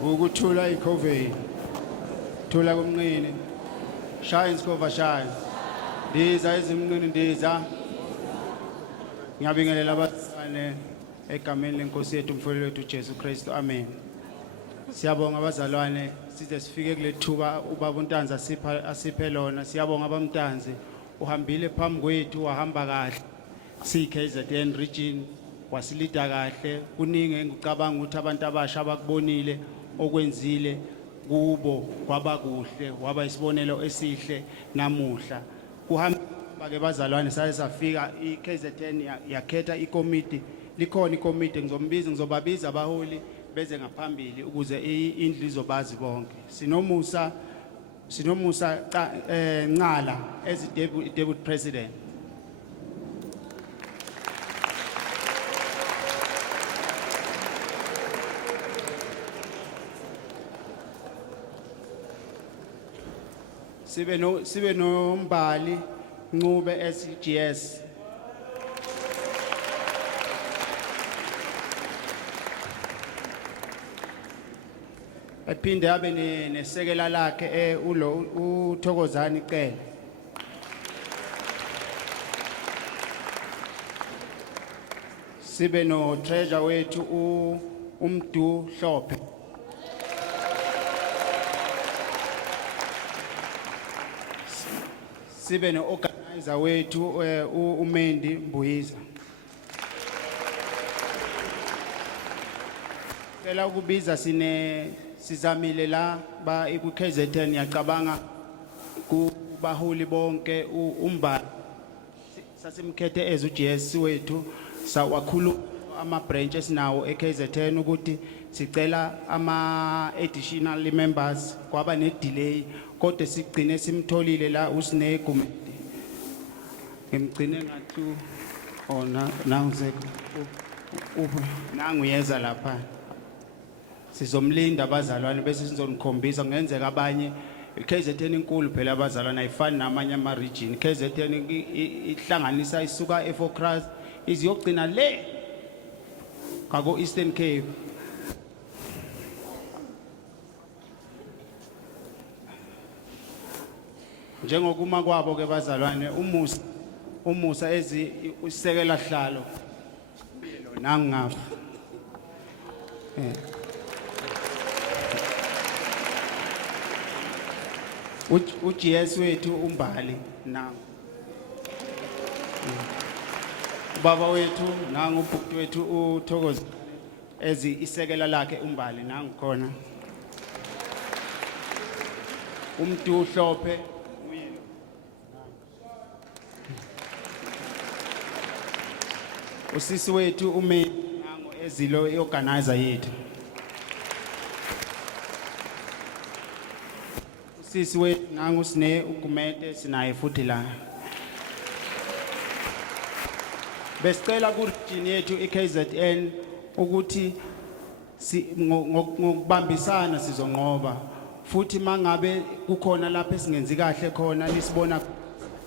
ukuthula iCovid thula kumnqini shaya isikova shaya ndiza ezimnqini ndiza ngiyabingelela abazalwane egameni lenkosi yethu umfowethu wethu Jesu Kristu amen. Siyabonga abazalwane size sifike kule thuba ubaba uNtanzi asiphe lona. Siyabonga abamntanzi uhambile phambi kwethu wahamba kahle si KZN region wasilida kahle kuningi engicabanga ukuthi abantu abasha abakubonile okwenzile kubo kwaba kuhle waba isibonelo esihle namuhla kuhamba ke bazalwane saye safika iKZN yakhetha ikomiti likhona ikomiti ngizobabiza abaholi beze ngaphambili ukuze indlu izobazi bonke. Sinomusa Ncala as deputy president. Sibe no Mbali Ncube SGS. Ephinde abe nesekela lakhe uThokozani Cele. Sibe no treasure wethu uMdu Hlophe. Sibe no organizer wethu uMendi Mbuyiza. Cela ukubiza sizamile la ba iKZN yacabanga kubaholi bonke uMbali sasimkhethe as uJS wethu sawakhulu ama branches nawo eKZN ukuthi sicela ama additional members kwaba ne delay kodwa sigcine simtholile la usine Gumede ngimgcine ngathi ona nangize nanguyeza lapha sizomlinda abazalwane bese sizonikhombisa ngenzeka abanye iKZN inkulu phela abazalwane ayifani namanye ama region. iKZN ihlanganisa isuka eForkrust iziyogcina le kako Eastern Cape. Njengokuma kwabo ke bazalwane umusa ezi usekela hlalo nangapha uJS wethu uMbali nangu baba wethu nangu ubhuti wethu uThokoza ezi isekela lakhe uMbali nangu khona uMdu Hlophe usisi wethu uMendi nangu ezilo iorganizer yethu sisi wethu nangu sine uGumede sinaye futhi la besicela ku region yethu iKZN ukuthi ngokubambisana sizonqoba futhi mangabe kukhona lapha esingenzi kahle khona nisibona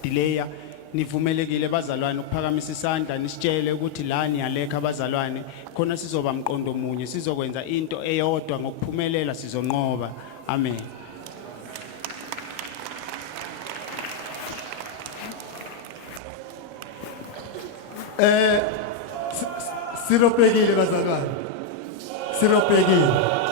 delayer nivumelekile bazalwane ukuphakamisa isandla nisitshele ukuthi la niyalekha bazalwane khona sizoba mqondo munye sizokwenza into eyodwa ngokuphumelela sizonqoba amen. Siropegile bazalwane. Siropegile.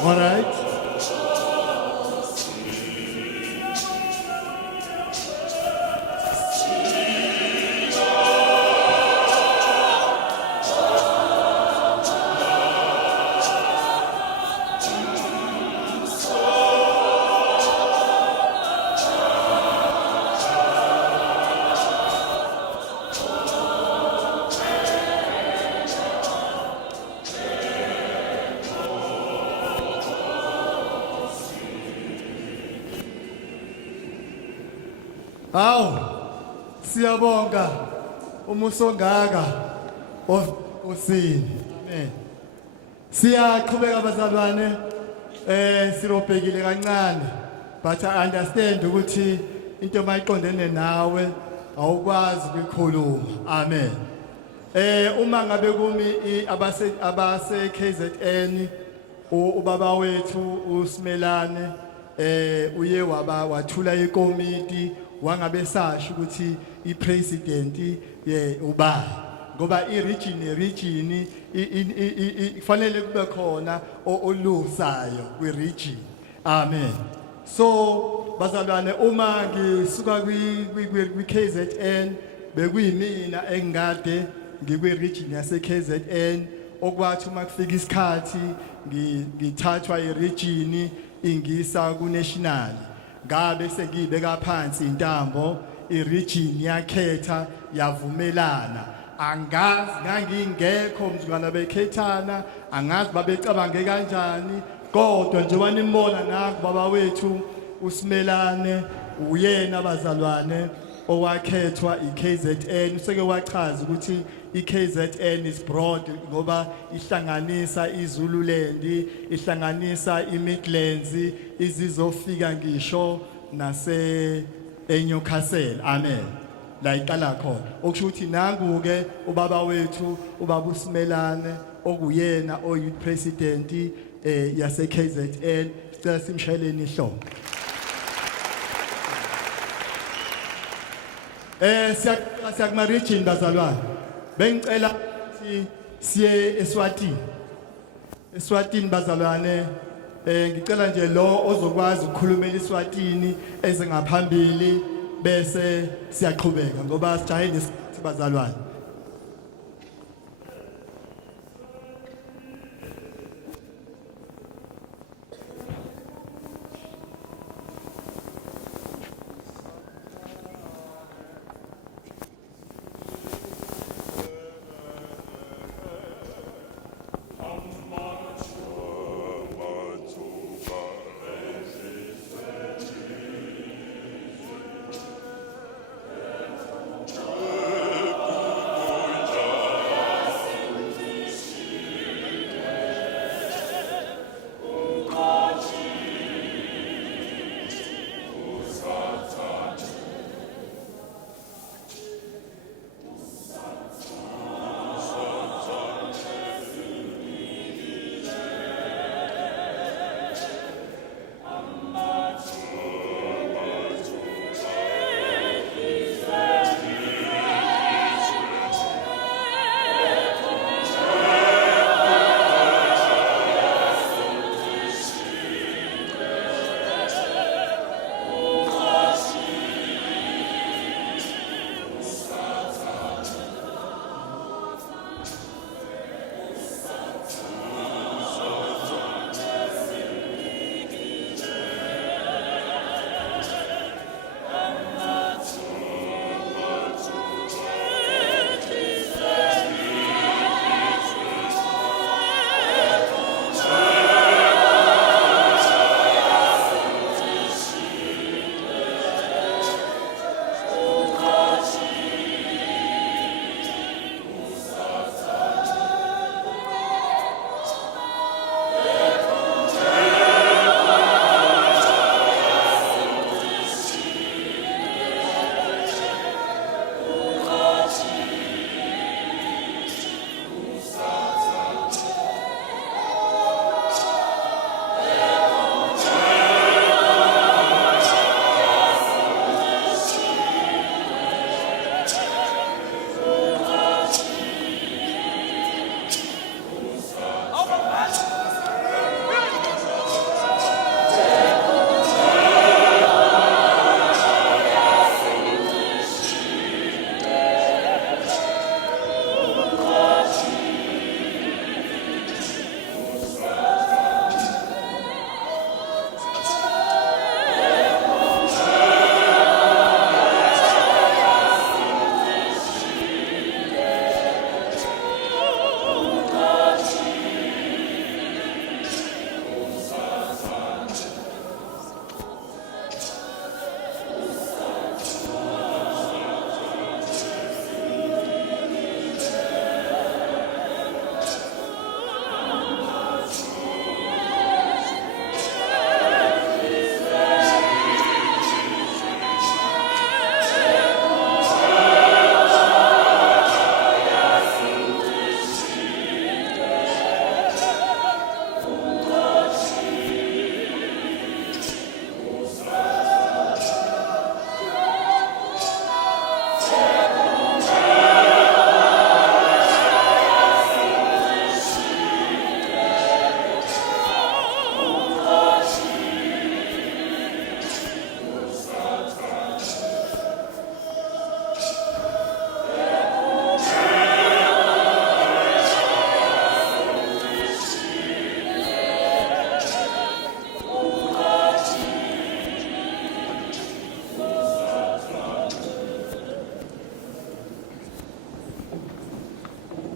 All right. Hawu siyabonga umusongaka osini. Amen. Siyaqhubeka bazalwane sirobhekile kancane but I understand ukuthi into mayiqondene nawe awukwazi ukukhuluma. Amen. Uma ngabe kumi abase KZN ubaba wethu uSimelane uye wathula ikomiti wangabe sasho ukuthi ipresident ubani ngoba region kufanele kube khona olusayo kwiregion. Amen. So bazalwane uma ngisuka kwi KZN bekuyimina engade ngikwiregion yase KZN okwathi uma kufika isikhathi ngithathwa iregion ingisa ku national ngabe sekibeka phansi intambo iregion yakhetha yavumelana angazi ngangingekho mzukwana bekhethana angazi babecabange kanjani kodwa njengoba nimbona naku baba wethu uSimelane uyena bazalwane owakhethwa iKZN useke wachaza ukuthi iKZN is broad ngoba ihlanganisa iZululand ihlanganisa iMidlands izizofika ngisho nase eNewcastle. Amen. La iqala khona okusho ukuthi nangu-ke ubaba wethu ubaba uSimelane okuyena oyouth president yase KZN sicela simshayeleni ihlombe. Siyakuma region bazalwane bengicela ukuthi siye eSwatini bazalwane ngicela nje lo ozokwazi ukukhulumela iSwatini ezengaphambili bese siyaqhubeka ngoba sijahe nesikhathi bazalwane.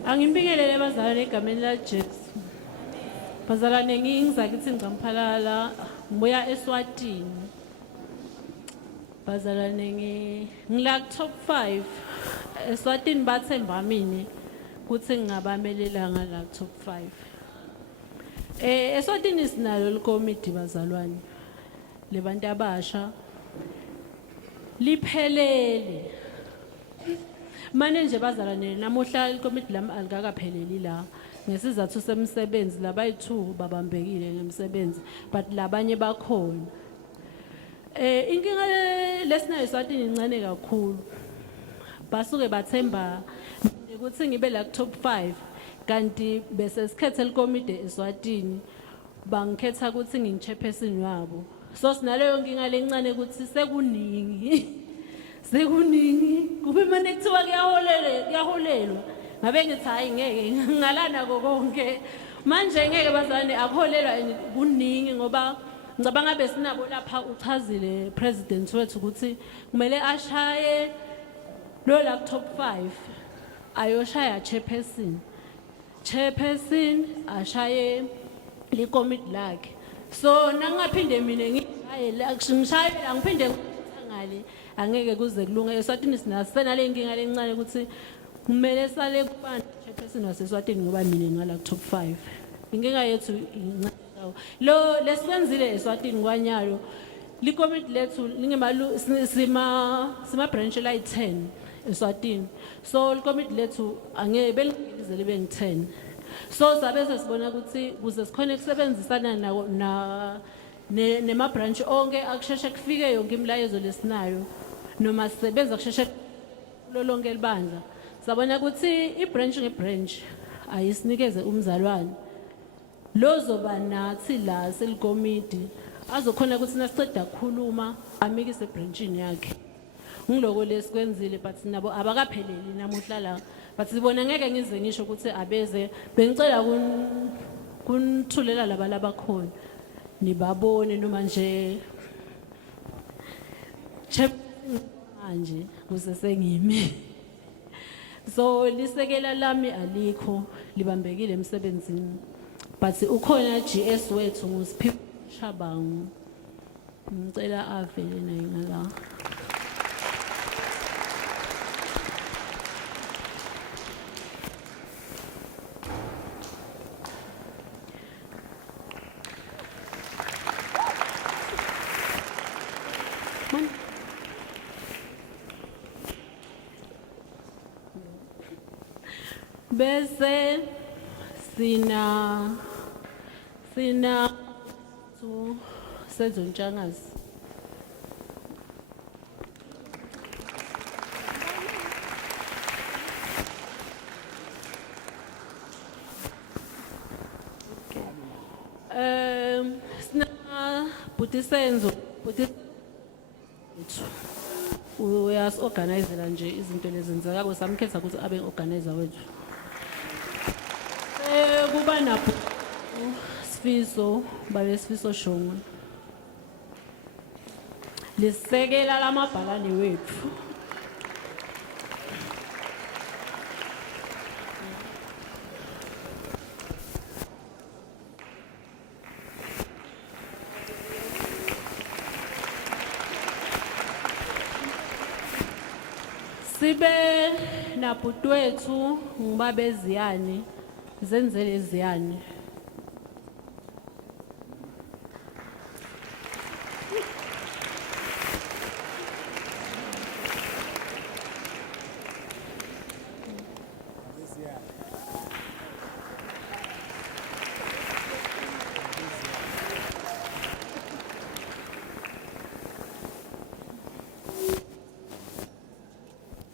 Angibingelele bazalwane egameni laJesu. Bazalwane ngingizakithi Ngcamphalala, ngibuya eSwatini. Bazalwane ngila top 5. eSwatini bathemba mina ukuthi ngingabamelelanga la top 5. eSwatini sinalo likomiti bazalwane lebantu abasha liphelele. Manje nje bazalwane namuhla ikomiti lami alikakapheleli la ngesizathu semsebenzi labayi2 babambekile ngemsebenzi but labanye bakhona. Inkinga lesinayo eSwatini incane kakhulu. Basuke bathemba ukuthi ngibe la top 5 kanti bese sikhethe likomiti eSwatini bangikhetha ukuthi ngingichairperson wabo. So sinaleyo nkinga lencane ukuthi sekuningi kube manje kuthiwa kuyaholelwa ngabe ngithi hayi ngeke ngalana konke manje ngeke bazalwane akuholelwa kuningi ngoba ngicabanga besinabo lapha uchazile president wethu ukuthi kumele ashaye lo la top 5 ayoshaya chairperson ashaye likomiti lakhe. So nangaphinde mina ngishaye la ngiphinde ngale angeke kuze kulunge. eSwatini sinasena lenkinga lencane ukuthi kumele sale kubani chairperson waseSwatini ngoba mina ngala top 5. Inkinga yethu incane lo lesikwenzile eSwatini kwanyalo likomiti lethu lingemalu sima branch la 10 eSwatini. So likomiti lethu angeke belingizele libe ngi10. So sabe sesibona ukuthi kuze sikhona ukusebenzisana na nema branch onke akusheshe kufike yonke imilayezo lesinayo noma sisebenza kusheshe lolonke libandla. Sabona ukuthi ibranch ngebranch ayisinikeze umzalwane lozoba nathi la selikomiti azokhona ukuthi nasiceda ukukhuluma amikise branchini yakhe. Ngiloko lesikwenzile but nabo abakapheleli namuhla la but sibona ngeke ngize ngisho ukuthi abeze bengicela kunithulela laba khona nibabone noma nje manje kusesengimi. So lisekela lami alikho libambekile emsebenzini but ukhona GS wethu nguSiphiwe Shabangu ngicela avele naye ngala. Bese sina tu sezontshangasi. Sina Butisenzo uyas organizela nje izinto lezenzeka kusamkhetha ukuthi abe organizer wethu. Kuba napho Sifiso babe Sifiso Shongwe lisekela lamabhalane wethu. Sibe nabhuti wethu ngubabe Ziyane zenzele Ziyane.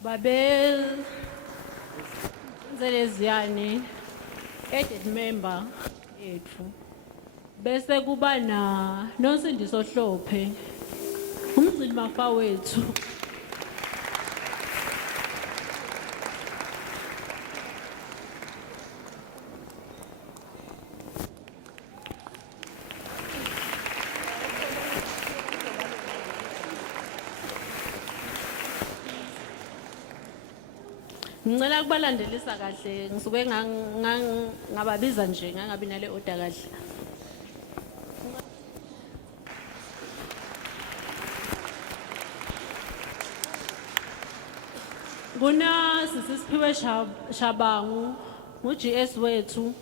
Babel Zeleziyane edit member yethu bese kuba na noNsindiso Hlophe umgcini mafa wethu. Ngicela kubalandelisa kahle ngisuke ngababiza nje ngangabi nale order kahle. Kuna sisiphiwe Shabangu uGS wethu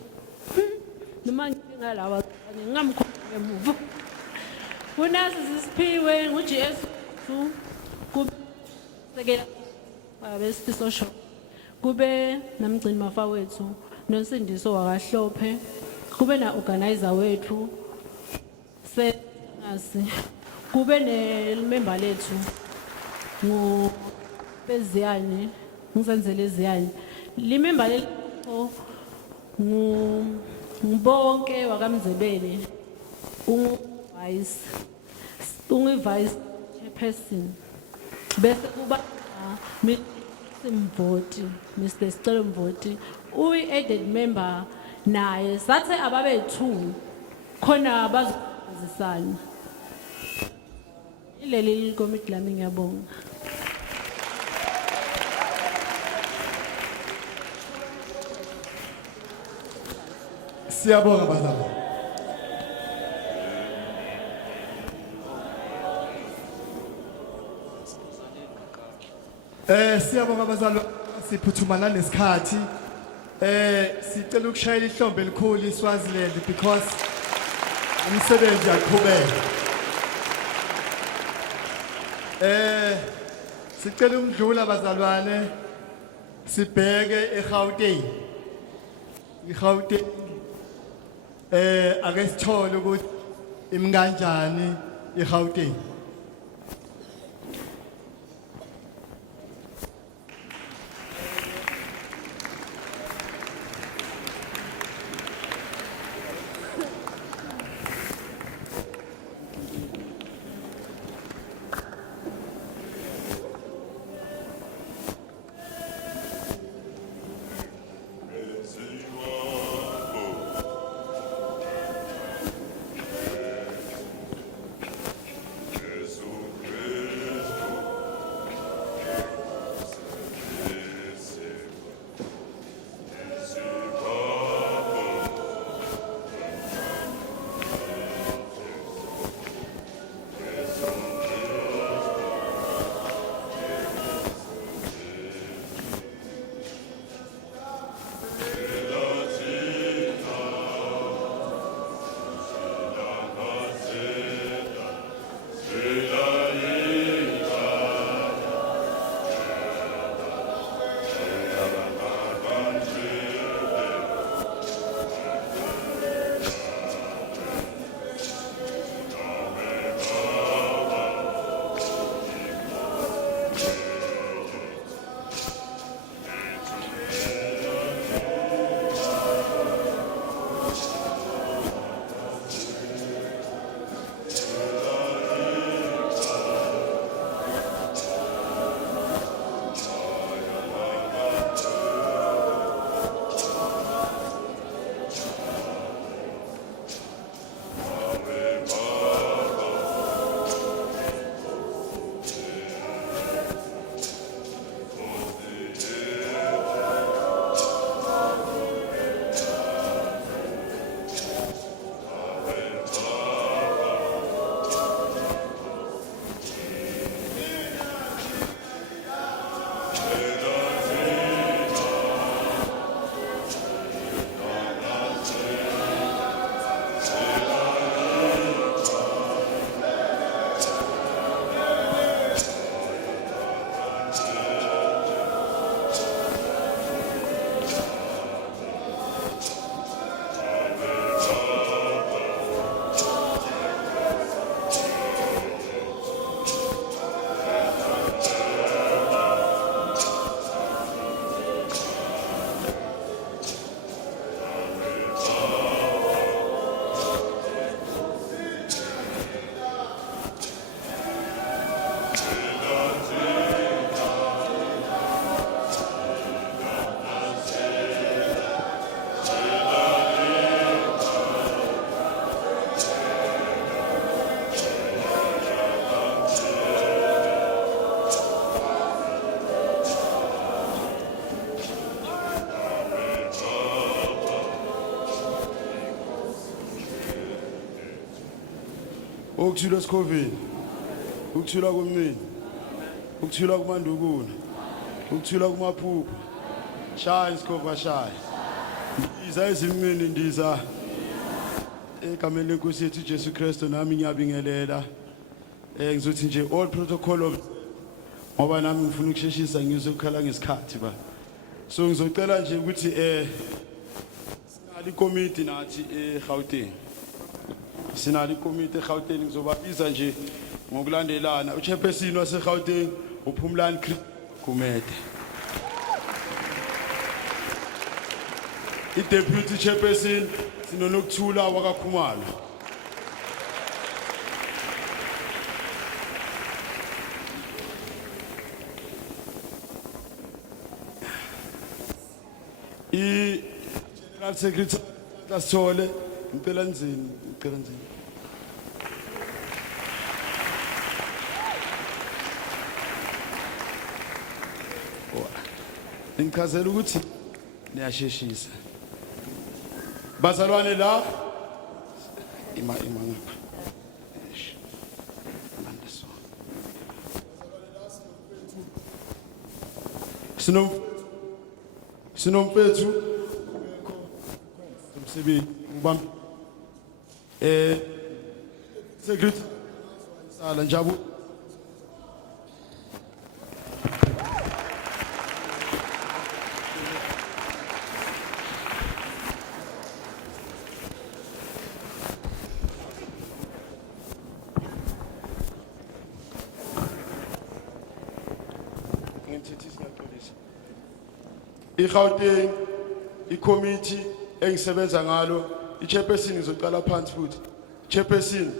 noma ngingalawa ngingamkhuluma emuva. Kuna sisiphiwe uGS wethu kusekela abesifiso show. Kube namgcini mafa wethu noNsindiso wakaHlophe kube na organizer wethu senasi kube nemember lethu ngo beziyane ngizenzele iziyane limember lethu ngibonke wakamzebele vice chairperson bese kuba Mvoti, Mr. Sicelo Mvoti, added member naye sathe ababe 2 khona bazozisana. Ileli committee lami ngiyabonga. Siyabonga bazalwane. Siyabonga bazalwane siphuthuma nanesikhathi sicela ukushayela ihlombe elikhulu iSwaziland because umsebenzi uyaqhubeka. Sicela ukudlula bazalwane sibheke eGauteng. iGauteng ake sithole ukuthi imkanjani iGauteng. ukuthula esikhofini, ukuthula kumnini, ukuthula kumandukuna, ukuthula kumaphupha. Shaya isikhofa shaya. Ndiza ezimini ndiza egameni lenkosi yethu Jesu Kristu nami ngiyabingelela. Ngizothi nje all protocol of ngoba nami ngifuna ukusheshisa ngizokhala ngesikhathi ba. So ngizocela nje ukuthi sinali committee nathi eGauteng. Sinali committee eGauteng ngizobabiza nje ngokulandelana. Uchairperson waseGauteng uPhumlani Gumede. I-deputy chairperson sinonokuthula wakaKhumalo. I-general secretary Kasithole ngicela nzini. Ngichazela ukuthi niyasheshisa. Bazalwane la ima ngapha. Sinomfethu umsebenzi ubamba secretary sala Njabu iGauteng icommittee engisebenza ngalo ichairperson ngizocala phansi futhi chairperson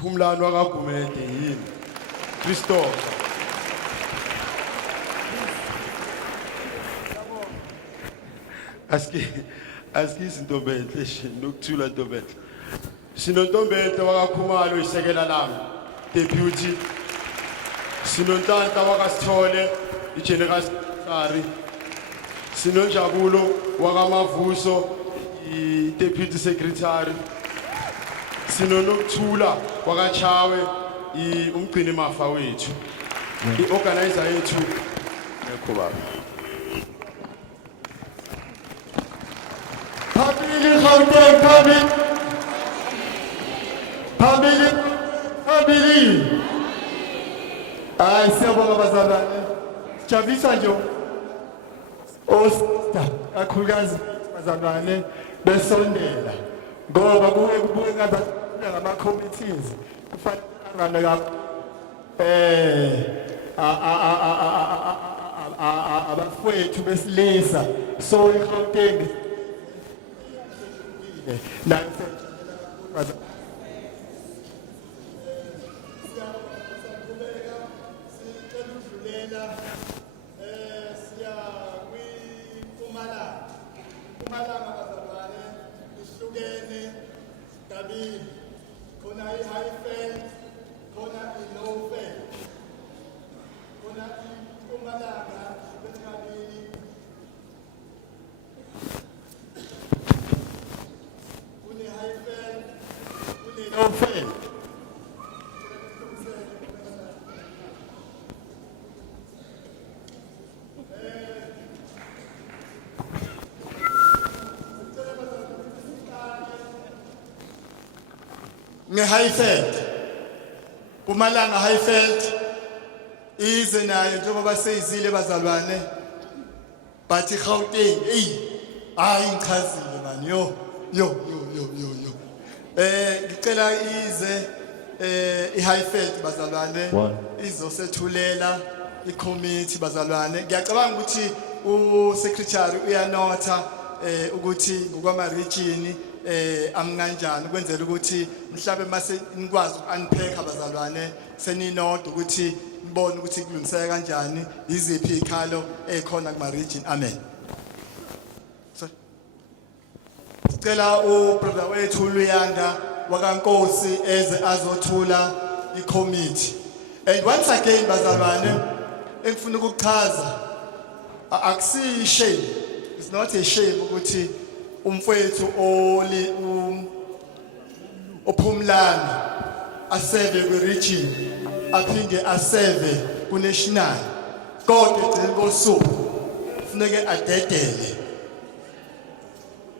Phumlani wakaGumede yini Christopher aski izinto benhle nokuthula into benhle sinontombenhle wakaKhumalo isekela lami deputy sinontanta wakaSithole igeneral secretary Sinonjabulo wakamavuso i-deputy secretary Sinonokuthula wakaChawe umgcini mafa wethu i-organizer yethu yakho baba Phambili Gauteng phambili siyabonga bazalwane sijabulisa nje Osta kakhulukazi bazalwane besondela ngoba kubuye ngathi ngama committees kufanele abafowethu besilisa so iGauteng ngeHighfield Mpumalanga Highfield ize nayo njengoba seyizile bazalwane but iGauteng hayi ngichazile man yo ngicela ize iHighfield bazalwane izosethulela icommittee bazalwane ngiyacabanga ukuthi uSecretary uyanotha ukuthi ngokwama region amnganjani kwenzela ukuthi mhlabe mase nikwazi ukunpack abazalwane seninodwa ukuthi nibone ukuthi kulungiseka kanjani iziphi ikhalo ekhona kuma region amen. Sicela ubrother wethu Luyanda wakaNkosi eze azothula icommittee and once again bazalwane engifuna ukuchaza akusi shame, it's not a shame ukuthi umfowethu uPhumlani aseve kwi-region aphinde aseve ku-national kodwa ekugcineni kosuku kufuneke adedele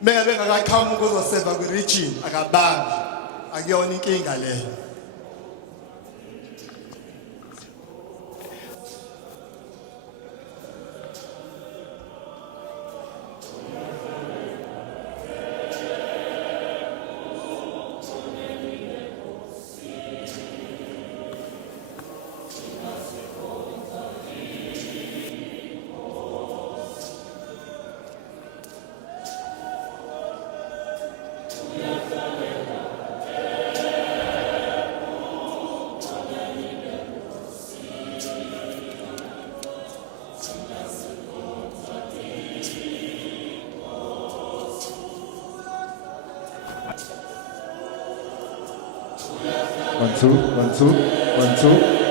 mengabe ngakaqhamuka uzoseva kwi-region akabambi akuyona inkinga leyo. One, two, one, two, one, two.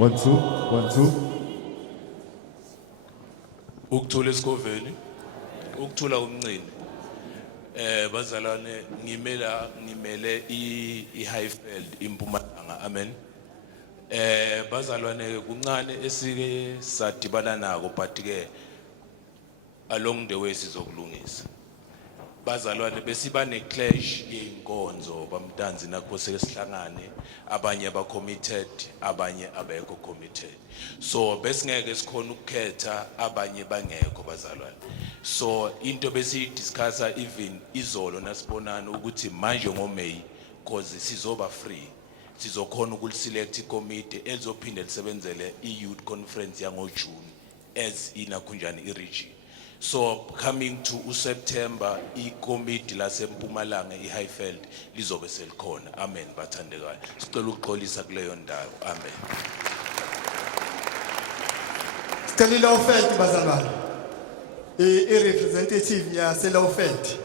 One, two, one, two. Ukuthula esikoveni, ukuthula umncini. Bazalwane ngimele iHighfield impumalanga. Amen. Bazalwane kuncane esike sadibana nako but ke along the way sizokulungisa. Bazalwane besiba neclash yeinkonzo bamntanzi nakho sesihlangane abanye aba committed abanye abekho committed so besingeke sikhona ukukhetha abanye bangekho bazalwane so into besiyidiscussa even izolo nasibonana ukuthi manje ngoMay cause sizoba free sizokhona ukuliselect icommittee elizophinda lisebenzele iYouth Conference yangoJune as inakhunjani iregion. So coming to September, i-committee lasempumalanga iHighfield lizobe selikhona. Amen bathandekayo. Sicela ukuxolisa kuleyo ndawo. Amen. Sicela iLowveld bazalwane. I-representative yaseLowveld.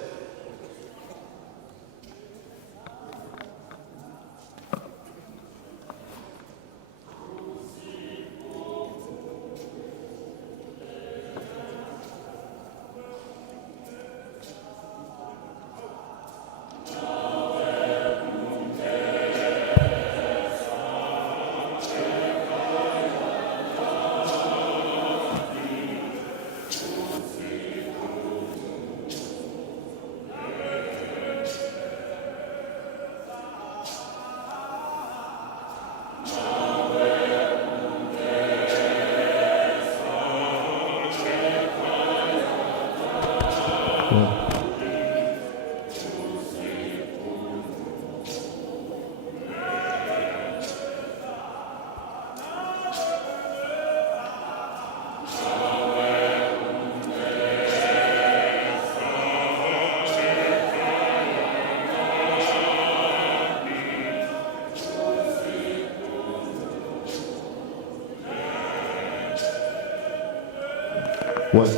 One.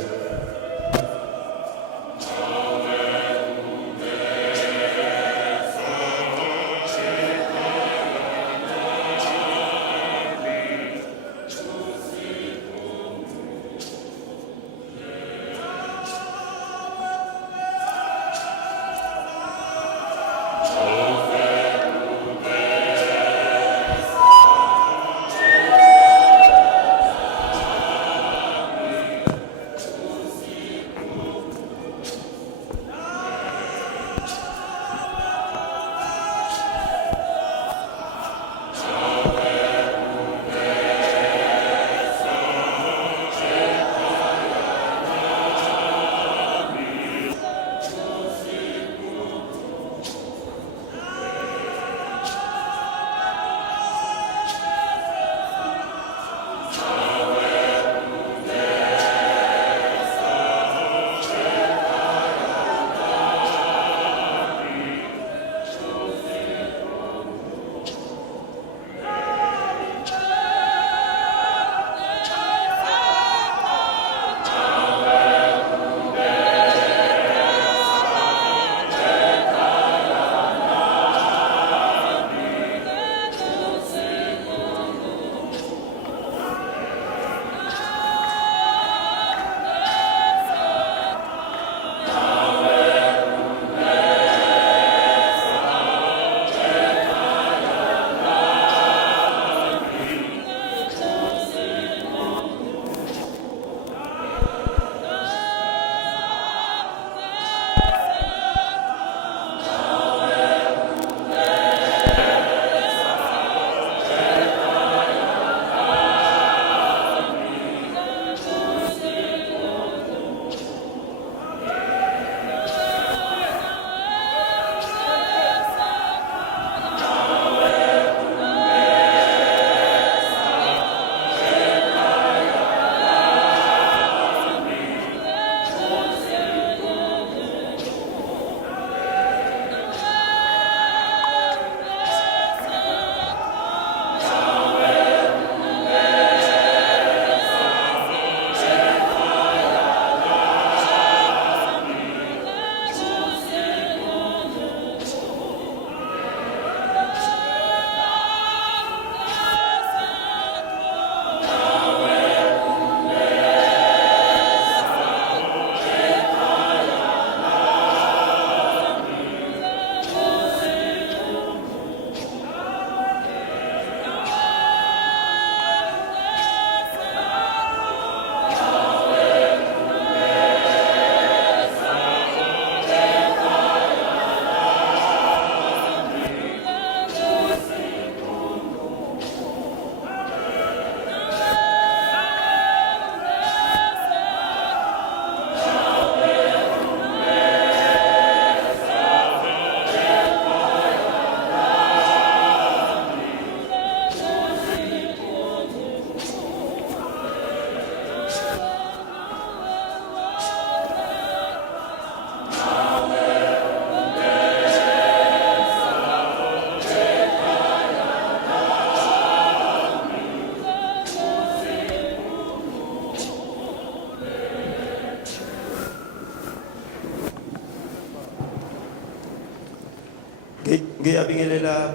ngiyabingelela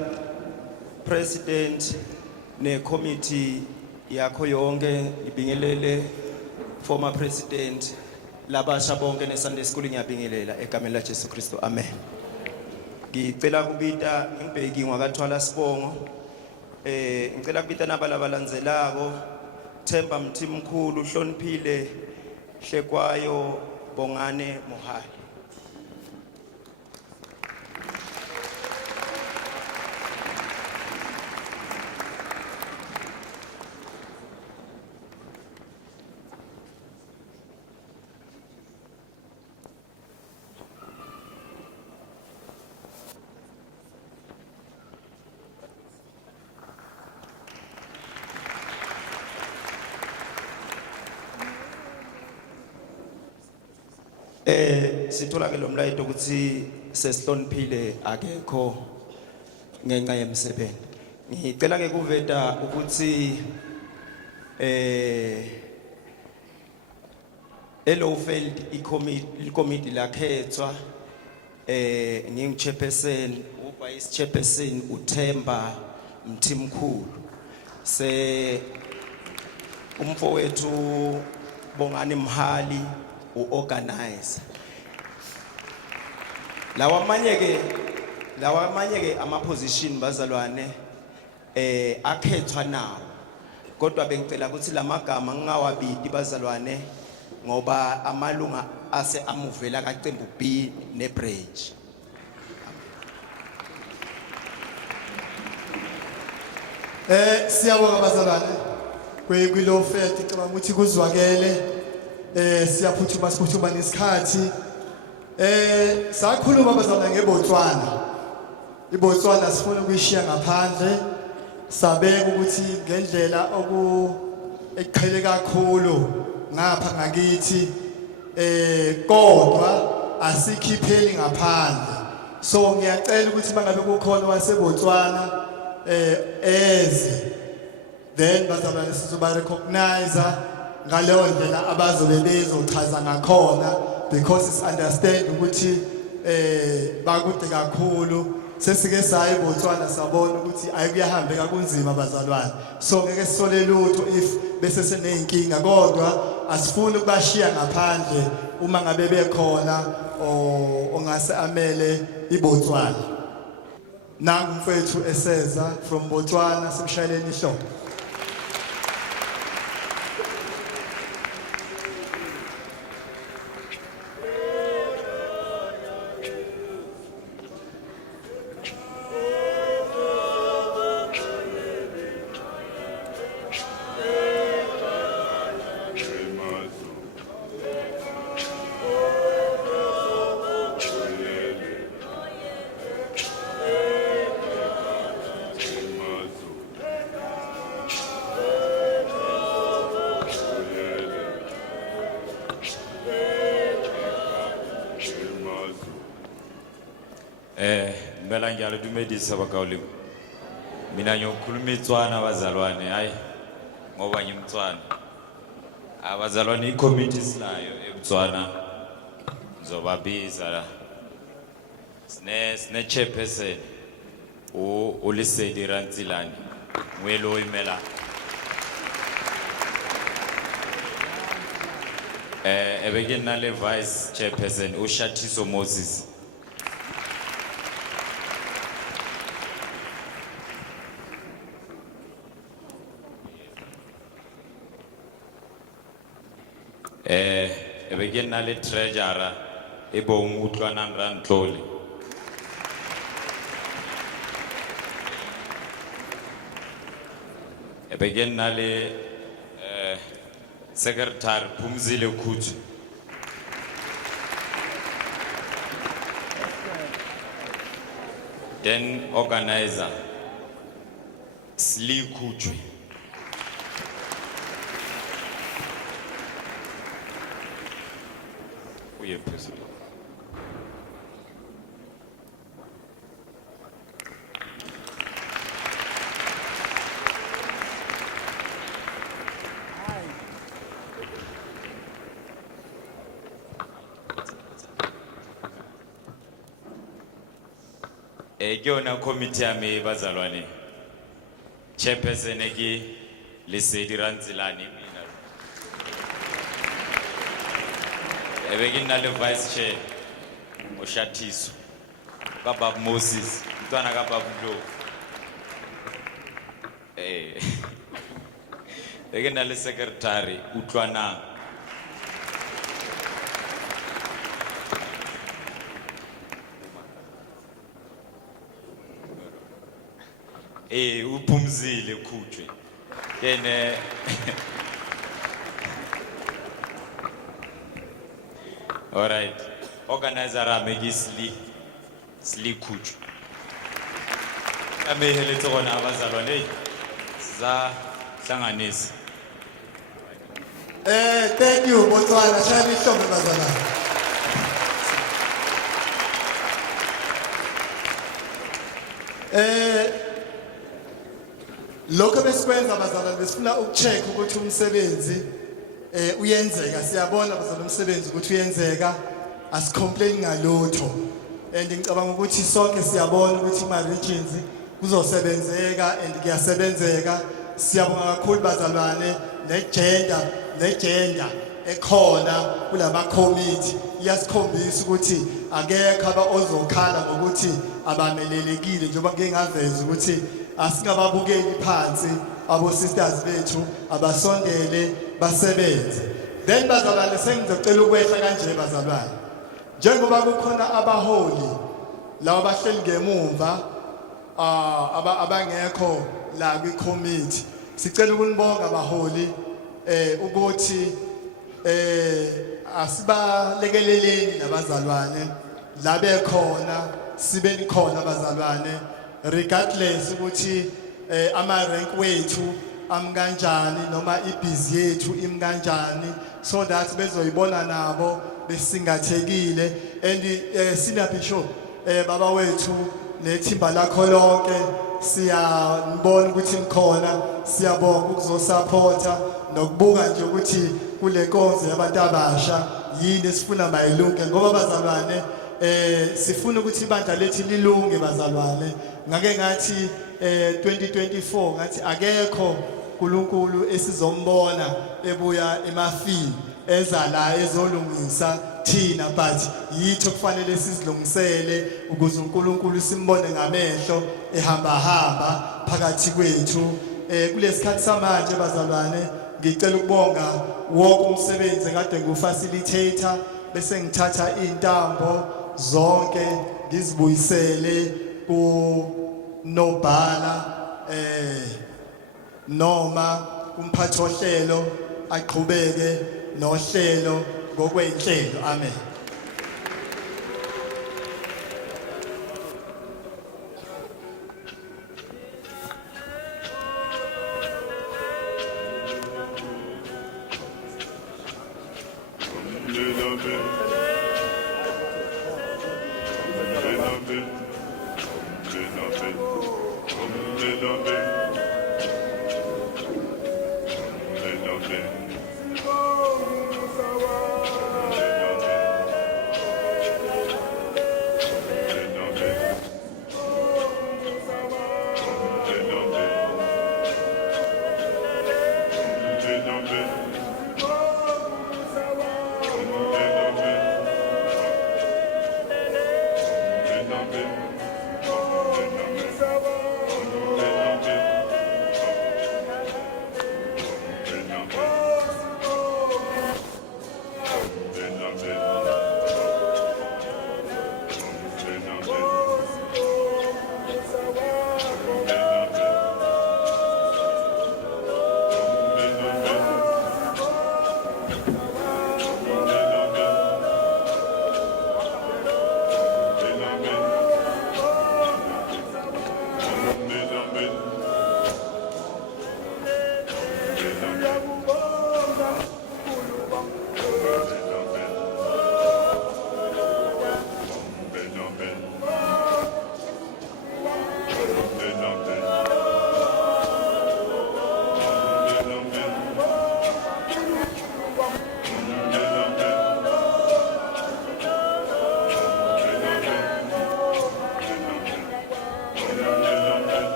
president ne committee yakho yonke, ngibingelele former president labasha bonke ne Sunday school, ngiyabingelela egameni la Jesu Kristu, amen. Ngicela kubita ngibheki ngwakathwala Sibongo, ngicela kubita nabalabalandzelako Themba Mthimkhulu, Hloniphile Hlekwayo, Bongane Mohali. Sithola ke lo mlayito ukuthi sesihloniphile akekho ngenxa yemsebenzi. Ngicela ke kuveta ukuthi Elowfield ikomiti lakhethwa ngingu-chairperson, uvice chairperson uThemba Mthimkhulu. Umfowethu Bongani Mhali uorganize. Lawa manye ke ama position bazalwane akhethwa nawo. Kodwa bengicela ukuthi lamagama ngingawabidi bazalwane ngoba amalunga ase amuvela kaCembu B neBridge. Siyabonga bazalwane kwilo fete ngicabanga ukuthi kuzwakele siyaphuthuma nesikhathi sakhuluma bazalwane ngeBotswana. iBotswana sifuna ukuyishiya ngaphandle, sabeka ukuthi ngendlela eqhele kakhulu ngapha ngakithi kodwa asikhipheli ngaphandle. So ngiyacela ukuthi mangabe kukhona waseBotswana then bazalwane sizoba recognize ngaleyo ndlela abazobe bezochaza ngakhona, because it's understand ukuthi bakude kakhulu. Sesike sayi eBotswana sabona ukuthi ayikuyahambeka kunzima bazalwane, so ngeke sisole lutho if bese seneyinkinga, kodwa asifuni ukubashiya ngaphandle uma ngabe bekhona ongase amele iBotswana. Nangu mfethu eseza from Botswana, simshayeleni ihlobo. Mbela ngiyalo dumedisa bakawulimi. Mina ngiyokhuluma iTswana bazalwane, hayi ngoba ngimTswana. Abazalwane iCommittee silayo eBotswana ngizobabiza la. Sine chairperson uLisedi Rantsilani. Nguyelo imela. Ebekena le vice chairperson uShathiso Moses. Ebekena le treasurer ebo ngutlwana Nrantloli. Ebekena le secretary Phumzile Khuthi. Then organizer Sli Khuchwe. Uye president. kuyona committee yami bazalwane. Chairperson eki Lesedi Ranzilani mina. Ebengina le vice chair uShathiso. Kabab Moses, mntwana kabab Ndlovu. Begina le secretary utlwana. Uphumzile khutshwe. Then all right. Organizer ameki sli khutshwe. Amehele tsona abazalwane za hlanganisa. Thank you Botswana shaya ihlombe bazalwane. Lokho besikwenza bazalwane besifuna ukucheck ukuthi umsebenzi uyenzeka. Siyabona bazalwane umsebenzi ukuthi uyenzeka, asicomplain ngalutho. And ngicabanga ukuthi sonke siyabona ukuthi ma regions kuzosebenzeka and kuyasebenzeka. Siyabonga kakhulu bazalwane legender ekhona kulama committee iyasikhombisa ukuthi akekho ozokhala ngokuthi abamelelekile njengoba ngeke ngaveza ukuthi asingababukeli phansi abo sisters bethu abasondele basebenze. Then bazalwane sengizocela ukwehla kanje bazalwane. Njengoba kukhona abaholi lawa bahleli ngemumva abangekho la kwi committee, sicela ukunibonga abaholi ukuthi asibalekeleleni nabazalwane la bekhona sibe nikhona abazalwane regardless ukuthi ama rank wethu amkanjani noma ibhizi yethu imkanjani, so that bezoyibona nabo besingathekile. And senior bishop baba wethu nethimba lakho lonke siyabona ukuthi nikhona, siyabonga ukuzosupporta nokubuka nje ukuthi kule nkonzo yabantu abasha yini esifuna mayilunge, ngoba bazalwane sifuna ukuthi ibandla lethu lilunge bazalwane. Ngake ngathi 2024 ngathi akekho uNkulunkulu esizombona ebuya emafini eza la ezolungisa thina, but yitho kufanele sizilungisele ukuze uNkulunkulu simbone ngamehlo ehamba phakathi kwethu. Kulesikhathi samanje bazalwane ngicela ukubonga wonke umsebenzi kade ngufacilitator bese ngithatha intambo zonke ngizibuyisele ku nobhala noma umphathi ohlelo aqhubeke nohlelo ngokwenhlelo. Amen.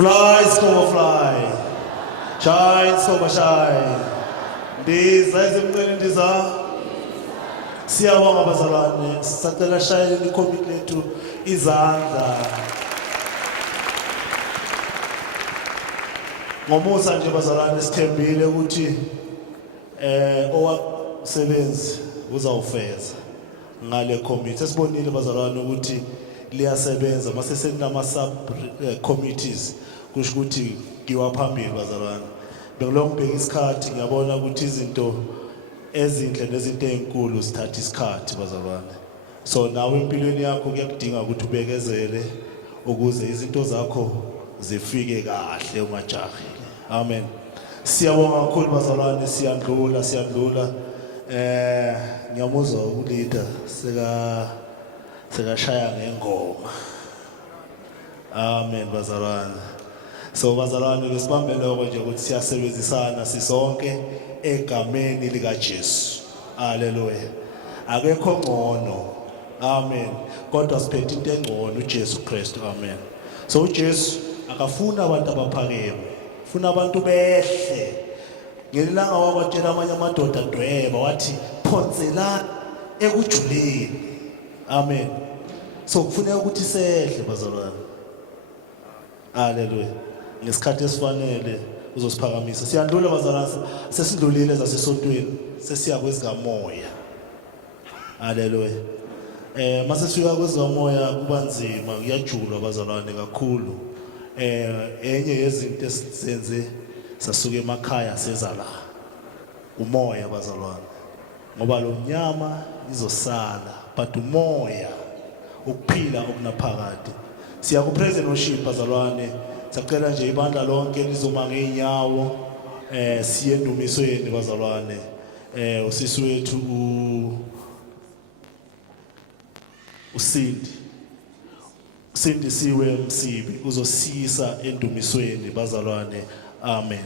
Fly, Scoba, fly. Shine, Scoba, shine. Ndiza ezimncane ndiza. Siyabonga bazalwane, sicela shayele ikomiti lethu izandla. Ngomusa nje bazalwane sithembile ukuthi owasebenzi uzawufeza ngale committee. Sesibonile bazalwane ukuthi liyasebenza mase senama sub committees kusho ukuthi kiwa phambili bazalwane. Bengilongibheka isikhathi ngiyabona ukuthi izinto ezinhle nezinto ezinkulu sithatha isikhathi bazalwane. So nawe empilweni yakho kuyakudinga ukuthi ubekezele ukuze izinto zakho zifike kahle ungajahi. Amen. Siyabonga kakhulu bazalwane, siyandlula. Ngiyamuzwa uleader sekashaya ngengoma. Amen bazalwane. So bazalwane ngesibambe lokho nje ukuthi siyasebenzisana sisonke egameni lika Jesu. Hallelujah. Akekho ngcono. Amen. Kodwa siphethe into engcono uJesu Kristu. Amen. So uJesu akafuna abantu abaphakeme. Ufuna abantu behle. Ngelilanga wakwatshela amanye amadoda dweba wathi phonsela ekujuleni. Amen. So kufuneka ukuthi sehle bazalwane. Hallelujah. Ngesikhathi esifanele uzosiphakamisa. Siyandlula bazalwane, sesidlulile zasesontweni, sesiya kwezikamoya. Hallelujah. Mase sifika kwezikamoya kuba nzima, kuyajulwa bazalwane kakhulu. Enye yezinto esizenze sasuka emakhaya seza la. Umoya bazalwane. Ngoba lo nyama izosala, but umoya ukuphila okunaphakade. Siya ku praise and worship bazalwane. Sacela nje ibandla lonke lizoma ngeenyawo siye endumisweni bazalwane. Usisi wethu Sindisiwe Msibi uzosisa endumisweni bazalwane. Amen.